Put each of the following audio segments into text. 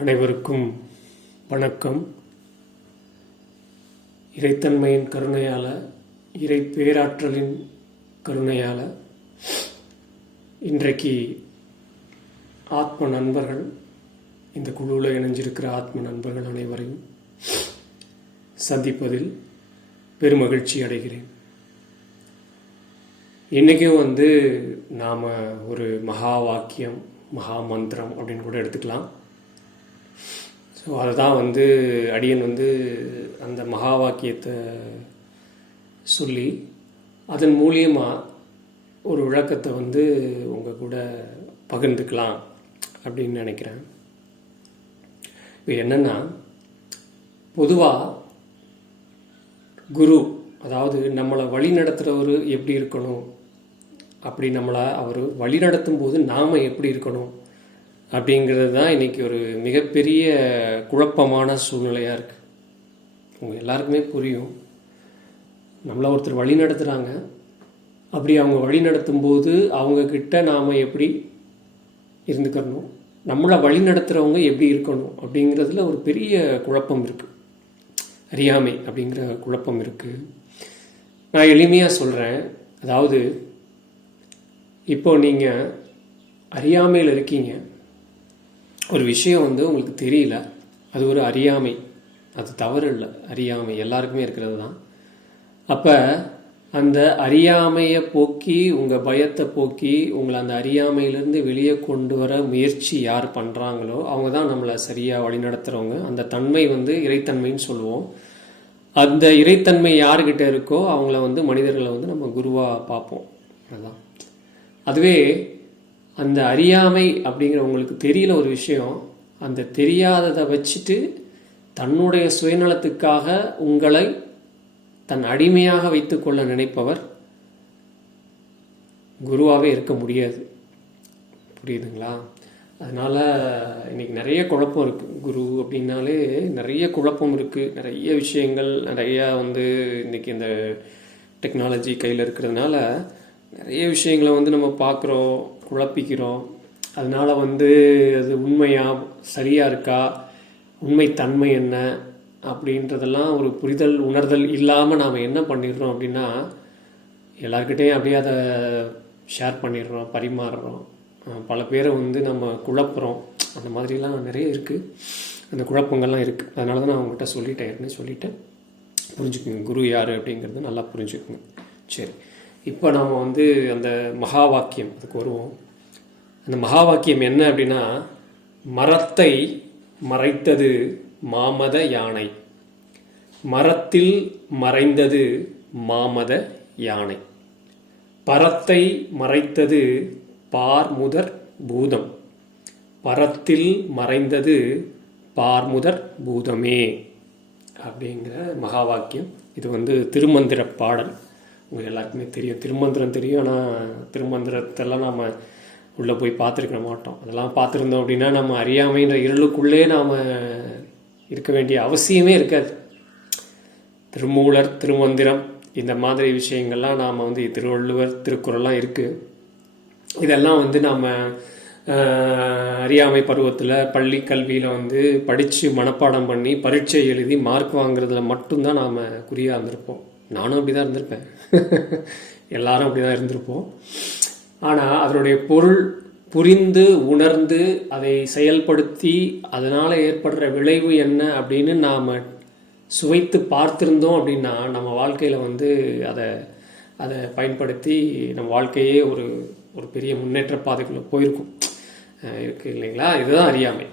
அனைவருக்கும் வணக்கம். இறைத்தன்மையின் கருணையால், இறை பேராற்றலின் கருணையால் இன்றைக்கு ஆத்ம நண்பர்கள், இந்த குழுவில் இணைஞ்சிருக்கிற ஆத்ம நண்பர்கள் அனைவரையும் சந்திப்பதில் பெருமகிழ்ச்சி அடைகிறேன். இன்றைக்கும் நாம் ஒரு மகா வாக்கியம், மகா மந்திரம் அப்படின்னு கூட எடுத்துக்கலாம். ஸோ அதை தான் அடியன் அந்த மகா வாக்கியத்தை சொல்லி அதன் மூலியமாக ஒரு விளக்கத்தை உங்கள் கூட பகிர்ந்துக்கலாம் அப்படின்னு நினைக்கிறேன். இப்போ என்னென்னா, பொதுவாக குரு, அதாவது நம்மளை வழி நடத்துகிறவர் எப்படி இருக்கணும், அப்படி நம்மளை அவர் வழி நடத்தும் போது நாம் எப்படி இருக்கணும் அப்படிங்கிறது தான் இன்றைக்கி ஒரு மிகப்பெரிய குழப்பமான சூழ்நிலையாக இருக்குது. உங்கள் எல்லாருக்குமே புரியும், நம்மளை ஒருத்தர் வழி நடத்துகிறாங்க, அப்படி அவங்க வழி நடத்தும்போது அவங்கக்கிட்ட நாம் எப்படி இருந்துக்கணும், நம்மளை வழி நடத்துகிறவங்க எப்படி இருக்கணும் அப்படிங்கிறதுல ஒரு பெரிய குழப்பம் இருக்குது. அறியாமை அப்படிங்கிற குழப்பம் இருக்குது. நான் எளிமையாக சொல்கிறேன். அதாவது, இப்போ நீங்கள் அறியாமையில் இருக்கீங்க, ஒரு விஷயம் உங்களுக்கு தெரியல, அது ஒரு அறியாமை, அது தவறு இல்லை, அறியாமை எல்லாருக்குமே இருக்கிறது தான். அப்போ அந்த அறியாமையை போக்கி, உங்கள் பயத்தை போக்கி, உங்களை அந்த அறியாமையிலேருந்து வெளியே கொண்டு வர முயற்சி யார் பண்ணுறாங்களோ அவங்க தான் நம்மளை சரியாக வழிநடத்துகிறவங்க. அந்த தன்மை இறைத்தன்மைன்னு சொல்லுவோம். அந்த இறைத்தன்மை யார்கிட்ட இருக்கோ அவங்கள மனிதர்களை நம்ம குருவாக பார்ப்போம். அதுதான். அதுவே அந்த அறியாமை அப்படிங்கிற உங்களுக்கு தெரியல ஒரு விஷயம், அந்த தெரியாததை வச்சுட்டு தன்னுடைய சுயநலத்துக்காக உங்களை தன் அடிமையாக வைத்துக்கொள்ள நினைப்பவர் குருவாகவே இருக்க முடியாது. புரியுதுங்களா? அதனால் இன்றைக்கி நிறைய குழப்பம் இருக்குது. குரு அப்படின்னாலே நிறைய குழப்பம் இருக்குது. நிறைய விஷயங்கள், நிறையா இன்றைக்கி இந்த டெக்னாலஜி கையில் இருக்கிறதுனால நிறைய விஷயங்களை நம்ம பார்க்குறோம், குழப்பிக்கிறோம். அதனால் அது உண்மையா, சரியாக இருக்கா, உண்மை தன்மை என்ன அப்படின்றதெல்லாம் ஒரு புரிதல், உணர்தல் இல்லாமல் நாம் என்ன பண்ணிடுறோம் அப்படின்னா, எல்லாருக்கிட்டையும் அப்படியே அதை ஷேர் பண்ணிடுறோம், பரிமாறுறோம். பல பேரை நம்ம குழப்புறோம். அந்த மாதிரிலாம் நிறைய இருக்குது, அந்த குழப்பங்கள்லாம் இருக்குது. அதனால தான் நான் அவங்ககிட்ட சொல்லிட்டேன். புரிஞ்சுக்குங்க குரு யார் அப்படிங்கிறது நல்லா புரிஞ்சுக்குங்க. சரி, இப்போ நாம் அந்த மகா வாக்கியம் அதுக்கு வருவோம். அந்த மகா வாக்கியம் என்ன அப்படின்னா, மரத்தை மறைத்தது மாமத யானை, மரத்தில் மறைந்தது மாமத யானை, பரத்தை மறைத்தது பார்முதற் பூதம், பரத்தில் மறைந்தது பார்முதற் பூதமே அப்படிங்கிற மகா வாக்கியம். இது திருமந்திர பாடல். உங்களுக்கு எல்லாருக்குமே தெரியும், திருமந்திரம் தெரியும். ஆனால் திருமந்திரத்தெல்லாம் நாம் உள்ளே போய் பார்த்துருக்க மாட்டோம். அதெல்லாம் பார்த்துருந்தோம் அப்படின்னா நம்ம அறியாமைன்ற இருளுக்குள்ளே நாம் இருக்க வேண்டிய அவசியமே இருக்காது. திருமூலர், திருமந்திரம், இந்த மாதிரி விஷயங்கள்லாம் நாம் திருவள்ளுவர், திருக்குறள்லாம் இருக்குது. இதெல்லாம் நாம் அறியாமை பருவத்தில் பள்ளி கல்வியில் படித்து மனப்பாடம் பண்ணி பரீட்சை எழுதி மார்க் வாங்குறதுல மட்டும்தான் நாம் குறியாக இருந்திருப்போம். நானும் அப்படி தான் இருந்திருப்பேன். எல்லாரும் அப்படி தான் இருந்திருப்போம். ஆனால் அதனுடைய பொருள் புரிந்து உணர்ந்து அதை செயல்படுத்தி அதனால் ஏற்படுற விளைவு என்ன அப்படின்னு நாம் சுவைத்து பார்த்துருந்தோம் அப்படின்னா நம்ம வாழ்க்கையில் அதை பயன்படுத்தி நம்ம வாழ்க்கையே ஒரு பெரிய முன்னேற்ற பாதைக்குள்ளே போயிருக்கும். இருக்குது இல்லைங்களா? இதுதான் அறியாமை.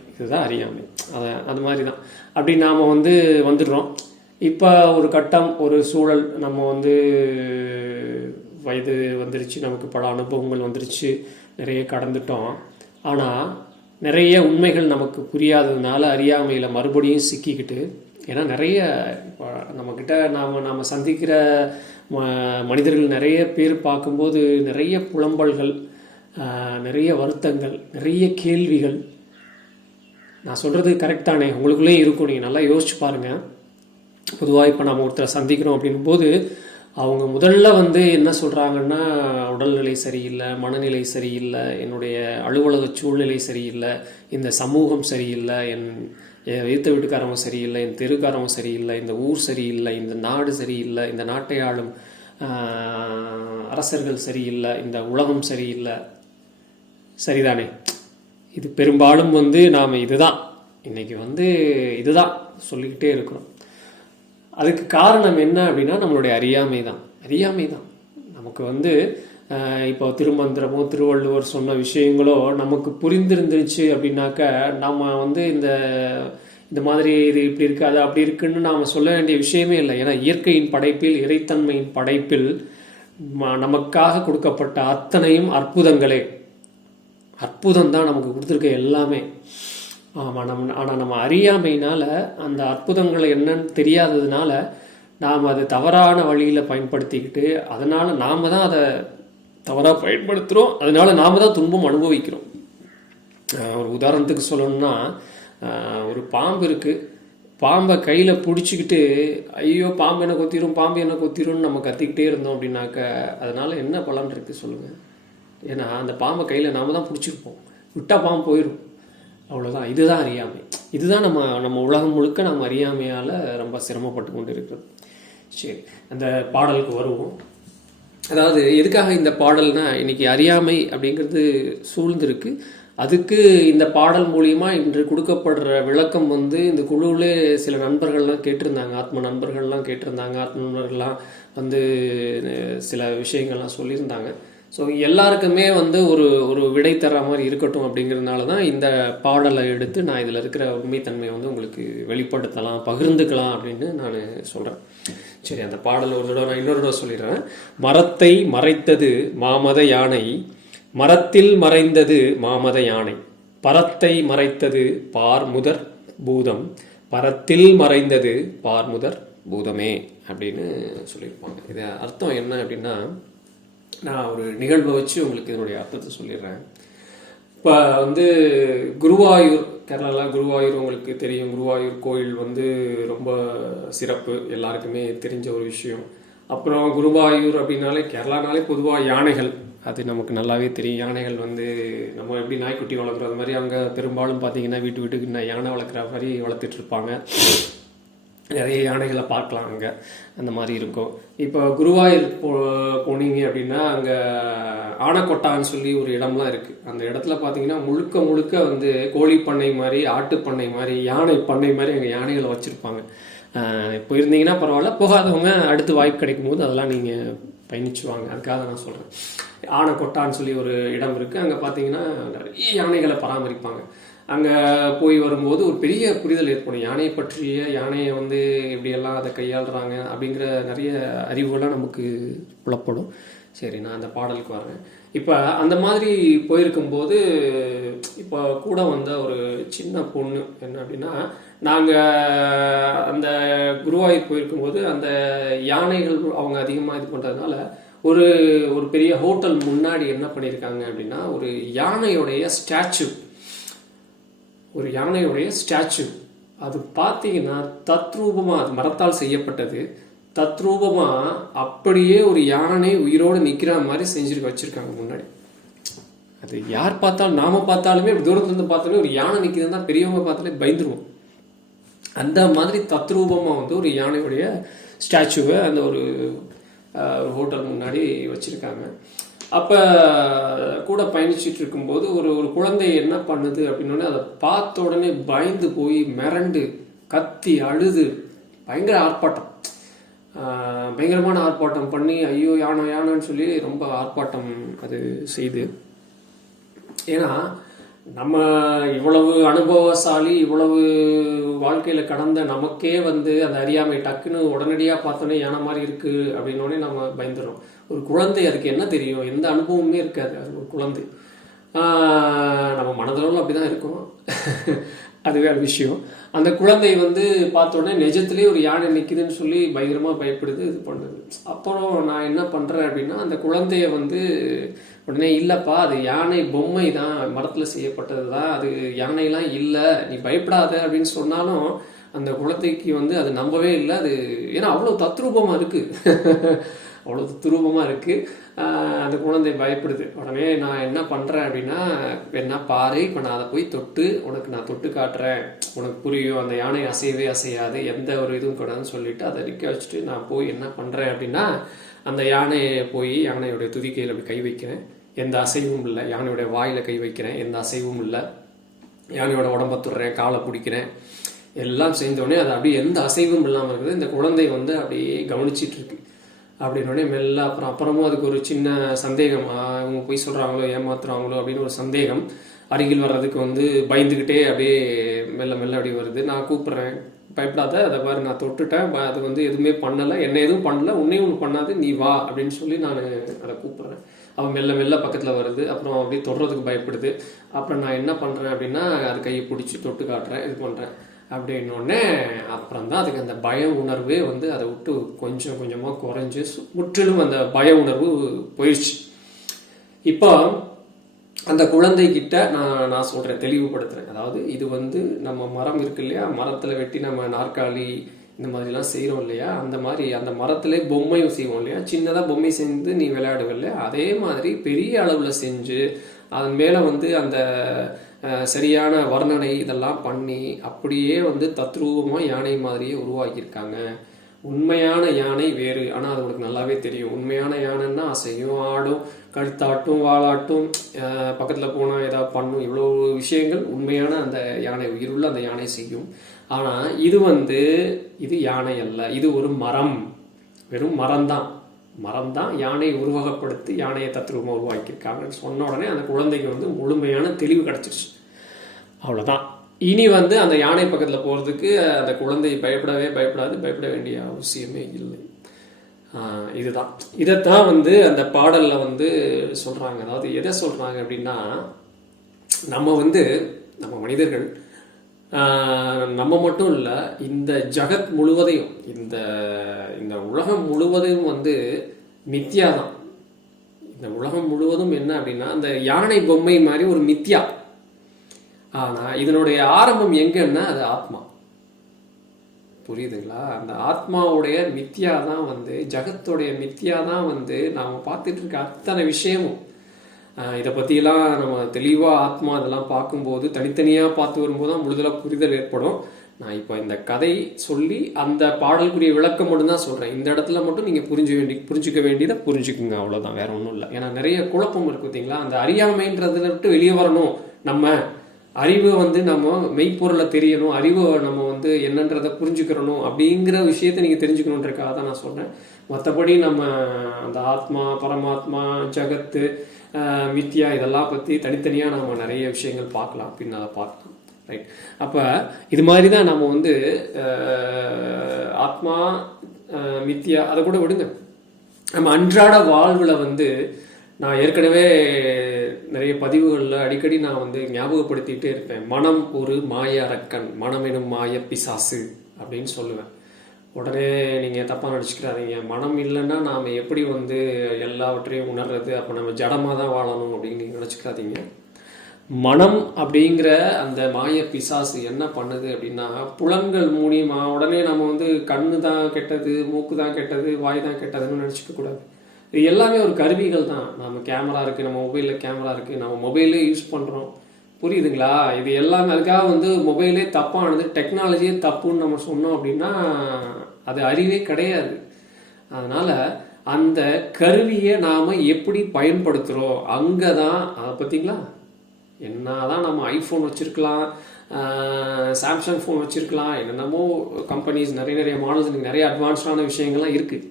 அது மாதிரி தான். அப்படி நாம் வந்துடுறோம். இப்போ ஒரு கட்டம், ஒரு சூழல், நம்ம வயது வந்துருச்சு, நமக்கு பல அனுபவங்கள் வந்துருச்சு, நிறைய கடந்துட்டோம். ஆனால் நிறைய உண்மைகள் நமக்கு புரியாததுனால அறியாமையில் மறுபடியும் சிக்கிக்கிட்டு, ஏன்னா நிறைய நம்மக்கிட்ட நாம் சந்திக்கிற மனிதர்கள் நிறைய பேர் பார்க்கும்போது நிறைய புலம்பல்கள், நிறைய வருத்தங்கள், நிறைய கேள்விகள். நான் சொல்கிறது கரெக்ட் தானே? உங்களுக்குள்ளேயும் இருக்கும். நீங்கள் நல்லா யோசிச்சு பாருங்கள். பொதுவாக இப்போ நம்ம ஒருத்தரை சந்திக்கிறோம் அப்படின்னும் போது அவங்க முதல்ல வந்து என்ன சொல்கிறாங்கன்னா, உடல்நிலை சரியில்லை, மனநிலை சரியில்லை, என்னுடைய அலுவலக சூழ்நிலை சரியில்லை, இந்த சமூகம் சரியில்லை, என் எதிர்த்த வீட்டுக்காரவங்க சரியில்லை, என் தெருக்காரவங்க சரியில்லை, இந்த ஊர் சரியில்லை, இந்த நாடு சரியில்லை, இந்த நாட்டை ஆளும் அரசர்கள் சரியில்லை, இந்த உலகம் சரியில்லை. சரிதானே? இது பெரும்பாலும் வந்து நாம் இதுதான் இன்றைக்கி வந்து இதுதான் சொல்லிக்கிட்டே இருக்கிறோம். அதுக்கு காரணம் என்ன அப்படின்னா, நம்மளுடைய அறியாமை தான். நமக்கு வந்து இப்போ திருமந்திரமோ திருவள்ளுவர் சொன்ன விஷயங்களோ நமக்கு புரிந்திருந்துருச்சு அப்படின்னாக்க நம்ம வந்து இந்த மாதிரி இது இப்படி இருக்கு, அது அப்படி இருக்குன்னு நாம் சொல்ல வேண்டிய விஷயமே இல்லை. ஏன்னா இயற்கையின் படைப்பில், இறைத்தன்மையின் படைப்பில் நமக்காக கொடுக்கப்பட்ட அத்தனையும் அற்புதங்களே. அற்புதம் தான் நமக்கு கொடுத்துருக்க எல்லாமே. ஆமாம், ஆனால் நம்ம அறியாமையினால் அந்த அற்புதங்களை என்னன்னு தெரியாததுனால நாம் அதை தவறான வழியில் பயன்படுத்திக்கிட்டு, அதனால் நாம் தான் அதை தவறாக பயன்படுத்துகிறோம். அதனால நாம் தான் துன்பம் அனுபவிக்கிறோம். ஒரு உதாரணத்துக்கு சொல்லணும்னா, ஒரு பாம்பு இருக்குது. பாம்பை கையில் பிடிச்சிக்கிட்டு ஐயோ பாம்பு என்ன கொத்திரும் நம்ம கத்திக்கிட்டே இருந்தோம் அப்படின்னாக்க அதனால் என்ன பலன் இருக்குது சொல்லுங்கள்? ஏன்னா அந்த பாம்பை கையில் நாம் தான் பிடிச்சிருப்போம், விட்டால் பாம்பு போயிடும், அவ்வளோதான். இதுதான் அறியாமை. இதுதான் நம்ம உலகம் முழுக்க நம்ம அறியாமையால் ரொம்ப சிரமப்பட்டு கொண்டு இருக்கிறது. சரி, அந்த பாடலுக்கு வருவோம். அதாவது எதுக்காக இந்த பாடல்னா, இன்னைக்கு அறியாமை அப்படிங்கிறது சூழ்ந்திருக்கு. அதுக்கு இந்த பாடல் மூலியமா இன்று கொடுக்கப்படுற விளக்கம் வந்து இந்த குழுவிலே சில நண்பர்கள்லாம் கேட்டிருந்தாங்க, ஆத்ம நண்பர்கள்லாம் கேட்டிருந்தாங்க, ஆத்ம நண்பர்கள்லாம் வந்து சில விஷயங்கள்லாம் சொல்லியிருந்தாங்க. ஸோ எல்லாருக்குமே வந்து ஒரு விடை தர மாதிரி இருக்கட்டும் அப்படிங்கிறதுனால தான் இந்த பாடலை எடுத்து நான் இதில் இருக்கிற உண்மைத்தன்மையை வந்து உங்களுக்கு வெளிப்படுத்தலாம், பகிர்ந்துக்கலாம் அப்படின்னு நான் சொல்கிறேன். சரி, அந்த பாடல் ஒரு தடவை நான் இன்னொரு தடவை சொல்லிடுறேன். மரத்தை மறைத்தது மாமத யானை, மரத்தில் மறைந்தது மாமத யானை, பரத்தை மறைத்தது பார்முதற் பூதம், பரத்தில் மறைந்தது பார்முதற் பூதமே அப்படின்னு சொல்லியிருப்பாங்க. இது அர்த்தம் என்ன அப்படின்னா, நான் ஒரு நிகழ்வை வச்சு உங்களுக்கு இதனுடைய அர்த்தத்தை சொல்லிடுறேன். இப்போ வந்து குருவாயூர், கேரளாவில் குருவாயூர் உங்களுக்கு தெரியும். குருவாயூர் கோயில் வந்து ரொம்ப சிறப்பு, எல்லாருக்குமே தெரிஞ்ச ஒரு விஷயம். அப்புறம் குருவாயூர் அப்படின்னாலே கேரளானாலே பொதுவாக யானைகள், அது நமக்கு நல்லாவே தெரியும். யானைகள் வந்து நம்ம எப்படி நாய்க்குட்டி வளர்க்குறது மாதிரி அங்கே பெரும்பாலும் பார்த்தீங்கன்னா வீட்டுக்கு யானை வளர்க்குற மாதிரி வளர்த்துட்டு இருப்பாங்க. நிறைய யானைகளை பார்க்கலாம் அங்கே, அந்த மாதிரி இருக்கும். இப்போ குருவாயூர் போனீங்க அப்படின்னா அங்கே ஆனைக்கொட்டான்னு சொல்லி ஒரு இடம்லாம் இருக்குது. அந்த இடத்துல பார்த்தீங்கன்னா முழுக்க முழுக்க வந்து கோழி பண்ணை மாதிரி, ஆட்டு பண்ணை மாதிரி, யானை பண்ணை மாதிரி அங்கே யானைகளை வச்சுருப்பாங்க. இப்போ இருந்தீங்கன்னா பரவாயில்ல, போகாதவங்க அடுத்து வாய்ப்பு கிடைக்கும் போது அதெல்லாம் நீங்கள் பயணிச்சுவாங்க. அதுக்காக நான் சொல்கிறேன். ஆனைக்கொட்டான்னு சொல்லி ஒரு இடம் இருக்குது. அங்கே பார்த்தீங்கன்னா நிறைய யானைகளை பராமரிப்பாங்க. அங்கே போய் வரும்போது ஒரு பெரிய புரிதல் ஏற்படும். யானையை பற்றிய, யானையை வந்து எப்படியெல்லாம் அதை கையாளுறாங்க அப்படிங்கிற நிறைய அறிவுகள்லாம் நமக்கு புலப்படும். சரி, நான் அந்த பாடலுக்கு வரேன். இப்போ அந்த மாதிரி போயிருக்கும்போது இப்போ கூட வந்த ஒரு சின்ன பொண்ணு என்ன அப்படின்னா, நாங்கள் அந்த குருவாயூர் போயிருக்கும்போது அந்த யானைகள் அவங்க அதிகமாக இது பண்ணுறதுனால ஒரு பெரிய ஹோட்டல் முன்னாடி என்ன பண்ணியிருக்காங்க அப்படின்னா, ஒரு யானையுடைய ஸ்டாச்சு, அது பார்த்தீங்கன்னா தத்ரூபமாக, அது மரத்தால் செய்யப்பட்டது, தத்ரூபமாக அப்படியே ஒரு யானை உயிரோடு நிற்கிற மாதிரி வச்சுருக்காங்க முன்னாடி. அது யார் பார்த்தாலும், நாம பார்த்தாலுமே தூரத்துலேருந்து பார்த்தாலுமே ஒரு யானை நிற்கிதுன்னு தான் பெரியவங்க பார்த்தாலே பயந்துருவோம். அந்த மாதிரி தத்ரூபமாக வந்து ஒரு யானையுடைய ஸ்டாச்சுவை அந்த ஒரு ஹோட்டல் முன்னாடி வச்சுருக்காங்க. அப்போ கூட பயணிச்சுட்டு இருக்கும்போது ஒரு குழந்தை என்ன பண்ணுது அப்படின்னோடனே அதை பார்த்த உடனே பயந்து போய் மிரண்டு கத்தி அழுது பயங்கரமான ஆர்ப்பாட்டம் பண்ணி ஐயோ யானைன்னு சொல்லி ரொம்ப ஆர்ப்பாட்டம் அது செய்து. ஏன்னா நம்ம இவ்வளவு அனுபவசாலி, இவ்வளவு வாழ்க்கையில் கடந்த நமக்கே வந்து அந்த அறியாமை டக்குன்னு உடனடியாக பார்த்தோன்னே யானை மாதிரி இருக்குது அப்படின்னோடனே நம்ம பயந்துடும். ஒரு குழந்தை அதுக்கு என்ன தெரியும், எந்த அனுபவமே இருக்காது. அது ஒரு குழந்தை. நம்ம மனதளவில் அப்படி தான் இருக்கும், அது வேறு விஷயம். அந்த குழந்தை வந்து பார்த்த உடனே நிஜத்துலேயே ஒரு யானை நிற்குதுன்னு சொல்லி பயங்கரமாக பயப்படுது, இது பண்ணுது. அப்புறம் நான் என்ன பண்ணுறேன் அப்படின்னா, அந்த குழந்தைய வந்து உடனே இல்லைப்பா அது யானை பொம்மை தான், மரத்தில் செய்யப்பட்டது தான், அது யானைலாம் இல்லை, நீ பயப்படாத அப்படின்னு சொன்னாலும் அந்த குழந்தைக்கு வந்து அது நம்பவே இல்லை. அது ஏன்னா அவ்வளோ தத்ரூபமாக இருக்குது. அவ்வளோ துருவமாக இருக்குது. அந்த குழந்தை பயப்படுது. உடனே நான் என்ன பண்ணுறேன் அப்படின்னா, என்ன பாரு, இப்போ நான் அதை போய் தொட்டு உனக்கு நான் தொட்டு காட்டுறேன், உனக்கு புரியும், அந்த யானை அசையவே அசையாது, எந்த ஒரு இதுவும் கூடாதுன்னு சொல்லிட்டு அதை நிற்க வச்சுட்டு நான் போய் என்ன பண்ணுறேன் அப்படின்னா, அந்த யானையை போய் யானையோடைய துதிக்கையில் அப்படி கை வைக்கிறேன். எந்த அசைவும் இல்லை. யானையோடைய வாயில் கை வைக்கிறேன், எந்த அசைவும் இல்லை. யானையோட உடம்ப தொடுறேன், காலை பிடிக்கிறேன். எல்லாம் செஞ்சோடனே அது அப்படியே எந்த அசைவும் இல்லாமல் இருக்குது. இந்த குழந்தை வந்து அப்படியே கவனிச்சிட்டு இருக்கு. அப்படின்னோடனே மெல்ல அப்புறமும் அதுக்கு ஒரு சின்ன சந்தேகம், இவங்க போய் சொல்கிறாங்களோ ஏமாத்துறாங்களோ அப்படின்னு ஒரு சந்தேகம். அருகில் வர்றதுக்கு வந்து பயந்துக்கிட்டே அப்படியே மெல்ல மெல்ல அப்படியே வருது. நான் கூப்பிட்றேன், பயப்படாத, அதை பாரு நான் தொட்டுட்டேன், அது வந்து எதுவுமே பண்ணலை, என்ன எதுவும் பண்ணலை, உன்னையும் ஒன்று பண்ணாது, நீ வா அப்படின்னு சொல்லி நான் அதை கூப்பிட்றேன். அவன் மெல்ல மெல்ல பக்கத்தில் வருது. அப்புறம் அப்படியே தொடுறதுக்கு பயப்படுது. அப்புறம் நான் என்ன பண்ணுறேன் அப்படின்னா, அது கையை பிடிச்சி தொட்டு காட்டுறேன், இது பண்ணுறேன். அப்படின்னோடனே அப்புறம் தான் அதுக்கு அந்த பய உணர்வே வந்து அதை விட்டு கொஞ்சம் கொஞ்சமாக குறைஞ்சி முற்றிலும் அந்த பய உணர்வு போயிடுச்சு. இப்போ அந்த குழந்தைகிட்ட நான் சொல்கிறேன், தெளிவுபடுத்துகிறேன். அதாவது இது வந்து நம்ம மரம் இருக்கு இல்லையா, மரத்தில் வெட்டி நம்ம நாற்காலி இந்த மாதிரிலாம் செய்கிறோம் இல்லையா, அந்த மாதிரி அந்த மரத்துல பொம்மையும் செய்வோம் இல்லையா, சின்னதாக பொம்மை செஞ்சு நீ விளையாடுவ இல்லையா, அதே மாதிரி பெரிய அளவில் செஞ்சு அதன் மேலே வந்து அந்த சரியான வர்ணனை இதெல்லாம் பண்ணி அப்படியே வந்து தத்ரூபமாக யானை மாதிரியே உருவாக்கியிருக்காங்க. உண்மையான யானை வேறு. ஆனால் அது உங்களுக்கு நல்லாவே தெரியும். உண்மையான யானைன்னா அசையும், ஆடும், கழுத்தாட்டும், வாலாட்டும், பக்கத்தில் போனால் ஏதாவது பண்ணும், இவ்வளோ விஷயங்கள் உண்மையான அந்த யானை, உயிருள்ள அந்த யானை செய்யும். ஆனால் இது யானை அல்ல, இது ஒரு மரம், வெறும் மரம்தான் யானை உருவகப்படுத்தி யானையை தத்ரூபமாக உருவாக்கியிருக்காங்கன்னு சொன்ன உடனே அந்த குழந்தைக்கு வந்து முழுமையான தெளிவு கிடச்சிருச்சு. அவ்வளோதான். இனி வந்து அந்த யானை பக்கத்தில் போகிறதுக்கு அந்த குழந்தை பயப்பட வேண்டிய அவசியமே இல்லை. இதுதான். இதைத்தான் வந்து அந்த பாடலில் வந்து சொல்கிறாங்க. அதாவது எதை சொல்கிறாங்க அப்படின்னா, நம்ம மனிதர்கள் நம்ம மட்டும் இல்லை, இந்த ஜகத் முழுவதையும், இந்த உலகம் முழுவதையும் வந்து மித்யா தான். இந்த உலகம் முழுவதும் என்ன அப்படின்னா அந்த யானை பொம்மை மாதிரி ஒரு மித்யா. ஆனால் இதனுடைய ஆரம்பம் எங்கன்னா அது ஆத்மா. புரியுதுங்களா? அந்த ஆத்மாவுடைய மித்யா தான் வந்து, ஜகத்துடைய மித்யா தான் வந்து நாம் பார்த்துட்டு இருக்க அத்தனை விஷயமும். இதை பற்றியெல்லாம் நம்ம தெளிவாக ஆத்மா இதெல்லாம் பார்க்கும்போது, தனித்தனியாக பார்த்து வரும்போது தான் முழுதலாக புரிதல் ஏற்படும். நான் இப்போ இந்த கதை சொல்லி அந்த பாடலுக்குரிய விளக்கம் மட்டும்தான் சொல்கிறேன். இந்த இடத்துல மட்டும் நீங்கள் புரிஞ்சுக்க வேண்டியதை புரிஞ்சுக்குங்க, அவ்வளோதான், வேற ஒன்றும் இல்லை. ஏன்னா நிறைய குழப்பம் இருக்கு பார்த்தீங்களா. அந்த அறியாமைன்றதுல விட்டு வெளியே வரணும். நம்ம அறிவு வந்து நம்ம மெய்ப்பொருளை தெரியணும், அறிவை நம்ம வந்து என்னன்றதை புரிஞ்சுக்கிறணும், அப்படிங்கிற விஷயத்தை நீங்கள் தெரிஞ்சுக்கணுன்றக்காக தான் நான் சொல்கிறேன். மற்றபடி நம்ம அந்த ஆத்மா, பரமாத்மா, ஜகத்து, மித்யா இதெல்லாம் பற்றி தனித்தனியாக நம்ம நிறைய விஷயங்கள் பார்க்கலாம், பின்னால் பார்க்கலாம். ரைட். அப்போ இது மாதிரி தான் நம்ம வந்து ஆத்மா, மித்யா அதை கூட விடுங்க. நம்ம அன்றாட வாழ்வில் வந்து நான் ஏற்கனவே நிறைய பதிவுகளில் அடிக்கடி நான் வந்து ஞாபகப்படுத்திகிட்டே இருப்பேன். மனம் ஒரு மாய அரக்கன், மனம் எனும் மாய பிசாசு அப்படின்னு சொல்லுவேன். உடனே நீங்கள் தப்பாக நடிச்சுக்கிறாதீங்க. மனம் இல்லைன்னா நாம் எப்படி வந்து எல்லாவற்றையும் உணர்றது, அப்போ நம்ம ஜடமாக தான் வாழணும் அப்படின்னு நீங்கள் நினச்சிக்காதீங்க. மனம் அப்படிங்கிற அந்த மாய பிசாசு என்ன பண்ணுது அப்படின்னா, புலன்கள் மூலியமாக உடனே நம்ம வந்து கண்ணு தான் கெட்டது, மூக்கு தான் கெட்டது, வாய் தான் கெட்டதுன்னு நினச்சிக்க கூடாது. இது எல்லாமே ஒரு கருவிகள் தான். நம்ம கேமரா இருக்குது, நம்ம மொபைலில் கேமரா இருக்குது, நம்ம மொபைலே யூஸ் பண்ணுறோம். புரியுதுங்களா? இது எல்லாமே அதுக்காக வந்து மொபைலே தப்பானது, டெக்னாலஜியே தப்புன்னு நம்ம சொன்னோம் அப்படின்னா அது அறிவே கிடையாது. அதனால் அந்த கருவியை நாம் எப்படி பயன்படுத்துகிறோம் அங்கே தான். அதை பார்த்தீங்களா, என்ன தான் நம்ம ஐஃபோன் வச்சுருக்கலாம், சாம்சங் ஃபோன் வச்சுருக்கலாம், என்னென்னமோ கம்பெனிஸ் நிறைய மாடல்ஸ், நிறைய அட்வான்ஸ்டான விஷயங்கள்லாம் இருக்குது.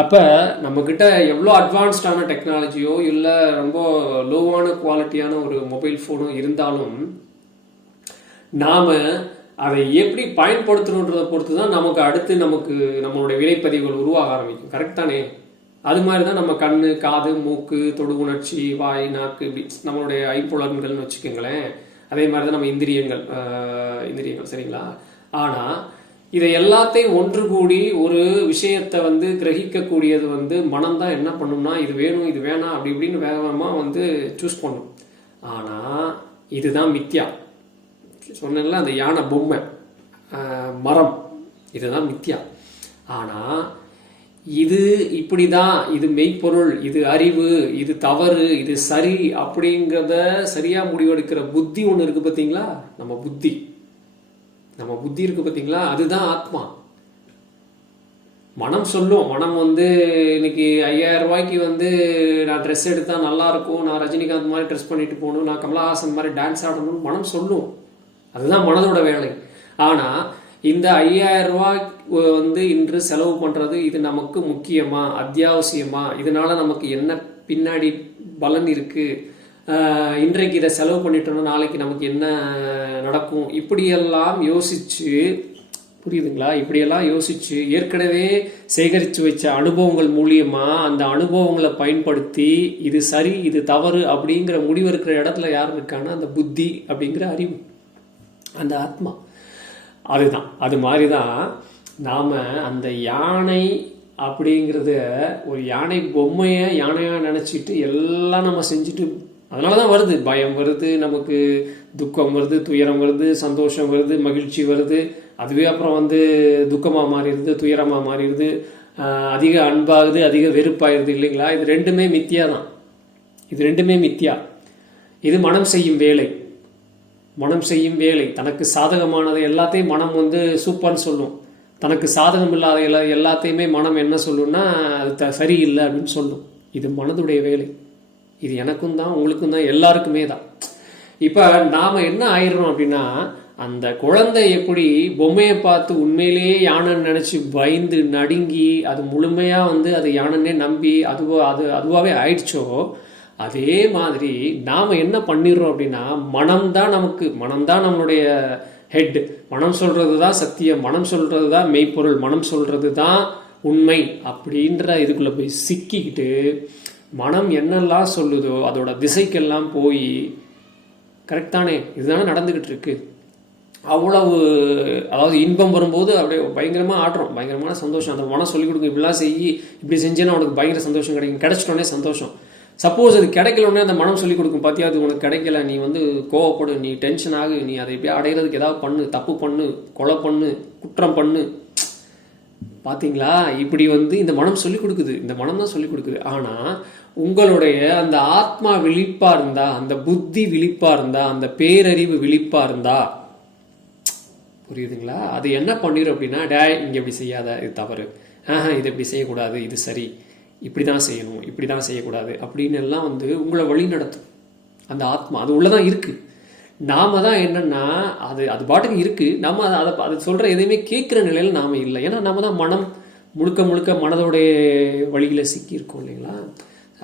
அப்போ நம்மக்கிட்ட எவ்வளோ அட்வான்ஸ்டான டெக்னாலஜியோ இல்லை ரொம்ப லோவான குவாலிட்டியான ஒரு மொபைல் ஃபோனோ இருந்தாலும் நாம் அதை எப்படி பயன்படுத்தணுன்றதை பொறுத்து தான் நமக்கு நம்மளுடைய வினைப்பதிவுகள் உருவாக ஆரம்பிக்கும். கரெக்ட் தானே? அது மாதிரி தான் நம்ம கண், காது, மூக்கு, தொடு உணர்ச்சி, வாய், நாக்கு, இப்படி நம்மளுடைய ஐம்புலன்கள்னு வச்சுக்கோங்களேன். அதே மாதிரி தான் நம்ம இந்திரியங்கள், சரிங்களா? ஆனால் இதை எல்லாத்தையும் ஒன்று கூடி ஒரு விஷயத்தை வந்து கிரகிக்கக்கூடியது வந்து மனம்தான். என்ன பண்ணும்னா, இது வேணும், இது வேணாம், அப்படி இப்படின்னு வேகமாக வந்து சூஸ் பண்ணும். ஆனால் இதுதான் மித்யா. சொன்னேன்ல, அந்த யானை பொம்மை, மரம், இதுதான் மித்யா. ஆனால் இது இப்படிதான், இது மெய்ப்பொருள், இது அறிவு, இது தவறு, இது சரி அப்படிங்கிறத சரியா முடிவெடுக்கிற புத்தி ஒன்று இருக்கு பார்த்தீங்களா? நம்ம புத்தி இருக்கு பார்த்தீங்களா? அதுதான் ஆத்மா. மனம் சொல்லும். மனம் வந்து இன்னைக்கு 5000 ரூபாய்க்கு வந்து நான் ட்ரெஸ் எடுத்தா நல்லா இருக்கும், நான் ரஜினிகாந்த் மாதிரி ட்ரெஸ் பண்ணிட்டு போகணும், நான் கமலஹாசன் மாதிரி டான்ஸ் ஆடணும்னு மனம் சொல்லும். அதுதான் மனதோட வேலை. ஆனா இந்த 5000 ரூபாய் வந்து இன்று செலவு பண்றது இது நமக்கு முக்கியமா, அத்தியாவசியமா, இதனால நமக்கு என்ன பின்னாடி பலன் இருக்கு, இன்றைக்கு இதை செலவு பண்ணிட்டோம்னா நாளைக்கு நமக்கு என்ன நடக்கும், இப்படியெல்லாம் யோசிச்சு, புரியுதுங்களா? இப்படியெல்லாம் யோசிச்சு ஏற்கனவே சேகரித்து வச்ச அனுபவங்கள் மூலியமா அந்த அனுபவங்களை பயன்படுத்தி இது சரி இது தவறு அப்படிங்கிற முடிவு இருக்கிற இடத்துல யார் இருக்கான்னா அந்த புத்தி அப்படிங்கிற அறிவு, அந்த ஆத்மா. அதுதான். அது மாதிரி தான் நாம் அந்த யானை அப்படிங்கிறத ஒரு யானை பொம்மையை யானையாக நினச்சிட்டு எல்லாம் நம்ம செஞ்சுட்டு, அதனால தான் வருது பயம், வருது நமக்கு துக்கம், வருது துயரம், வருது சந்தோஷம், வருது மகிழ்ச்சி, வருது அதுவே அப்புறம் வந்து துக்கமாக மாறிடுது, துயரமாக மாறிடுது, அதிக அன்பாகுது, அதிக வெறுப்பாயிருது, இல்லைங்களா? இது ரெண்டுமே மித்தியா தான். இது ரெண்டுமே மித்தியா. இது மனம் செய்யும் வேலை. மனம் செய்யும் வேலை. தனக்கு சாதகமானதை எல்லாத்தையும் மனம் வந்து சூப்பர்னு சொல்லும். தனக்கு சாதகம் இல்லாத எல்லாத்தையுமே மனம் என்ன சொல்லும்னா அது சரியில்லை அப்படின்னு சொல்லும். இது மனதுடைய வேலை. இது எனக்கும் தான், உங்களுக்கும் தான், எல்லாருக்குமே தான். இப்போ நாம் என்ன ஆயிடுறோம் அப்படின்னா, அந்த குழந்தை எப்படி பொம்மையை பார்த்து உண்மையிலேயே யானைன்னு நினச்சி பயந்து நடுங்கி அது முழுமையாக வந்து அது யானைன்னே நம்பி அதுவாகவே ஆயிடுச்சோ, அதே மாதிரி நாம் என்ன பண்ணிடுறோம் அப்படின்னா, மனம்தான் நம்மளுடைய ஹெட். மனம் சொல்கிறது தான் சத்தியம், மனம் சொல்கிறது தான் மெய்ப்பொருள், மனம் சொல்கிறது தான் உண்மை அப்படின்ற இதுக்குள்ளே போய் சிக்கிக்கிட்டு மனம் என்னெல்லாம் சொல்லுதோ அதோட திசைக்கெல்லாம் போய், கரெக்ட் தானே? இதுதானே நடந்துக்கிட்டு இருக்கு. அவ்வளவு, அதாவது இன்பம் வரும்போது அப்படியே பயங்கரமாக ஆடுறோம், பயங்கரமான சந்தோஷம். அந்த மனம் சொல்லிக் கொடுக்கும், இப்படிலாம் இப்படி செஞ்சேன்னா உனக்கு பயங்கர சந்தோஷம் கிடைக்கும், கிடைச்சிட்டோன்னே சந்தோஷம். சப்போஸ் அது கிடைக்கலன்னே அந்த மனம் சொல்லிக் கொடுக்கும், பார்த்தியா அது உனக்கு கிடைக்கல, நீ வந்து கோவப்படு, நீ டென்ஷன் ஆகு, நீ அதை எப்படியா அடையிறதுக்கு ஏதாவது பண்ணு, தப்பு பண்ணு, கொலை பண்ணு, குற்றம் பண்ணு. பார்த்தீங்களா? இப்படி வந்து இந்த மனம் சொல்லிக் கொடுக்குது, இந்த மனம் தான் சொல்லிக் கொடுக்குது. ஆனால் உங்களுடைய அந்த ஆத்மா விழிப்பாக இருந்தா, அந்த புத்தி விழிப்பாக இருந்தா, அந்த பேரறிவு விழிப்பாக இருந்தா, புரியுதுங்களா? அது என்ன பண்ணிடும் அப்படின்னா, இங்கே இப்படி செய்யாத, இது தவறு, இது இப்படி செய்யக்கூடாது, இது சரி, இப்படி தான் செய்யணும், இப்படி தான் செய்யக்கூடாது அப்படின்னு எல்லாம் வந்து உங்களை வழி நடத்தும். அந்த ஆத்மா அது உள்ளதான் இருக்குது. நாம தான் என்னன்னா அது பாட்டுக்கு இருக்குது, நம்ம அதை சொல்கிற எதையுமே கேட்குற நிலையில் நாம் இல்லை. ஏன்னா நம்ம தான் மனம் முழுக்க மனதோடைய வழியில் சிக்கியிருக்கோம், இல்லைங்களா?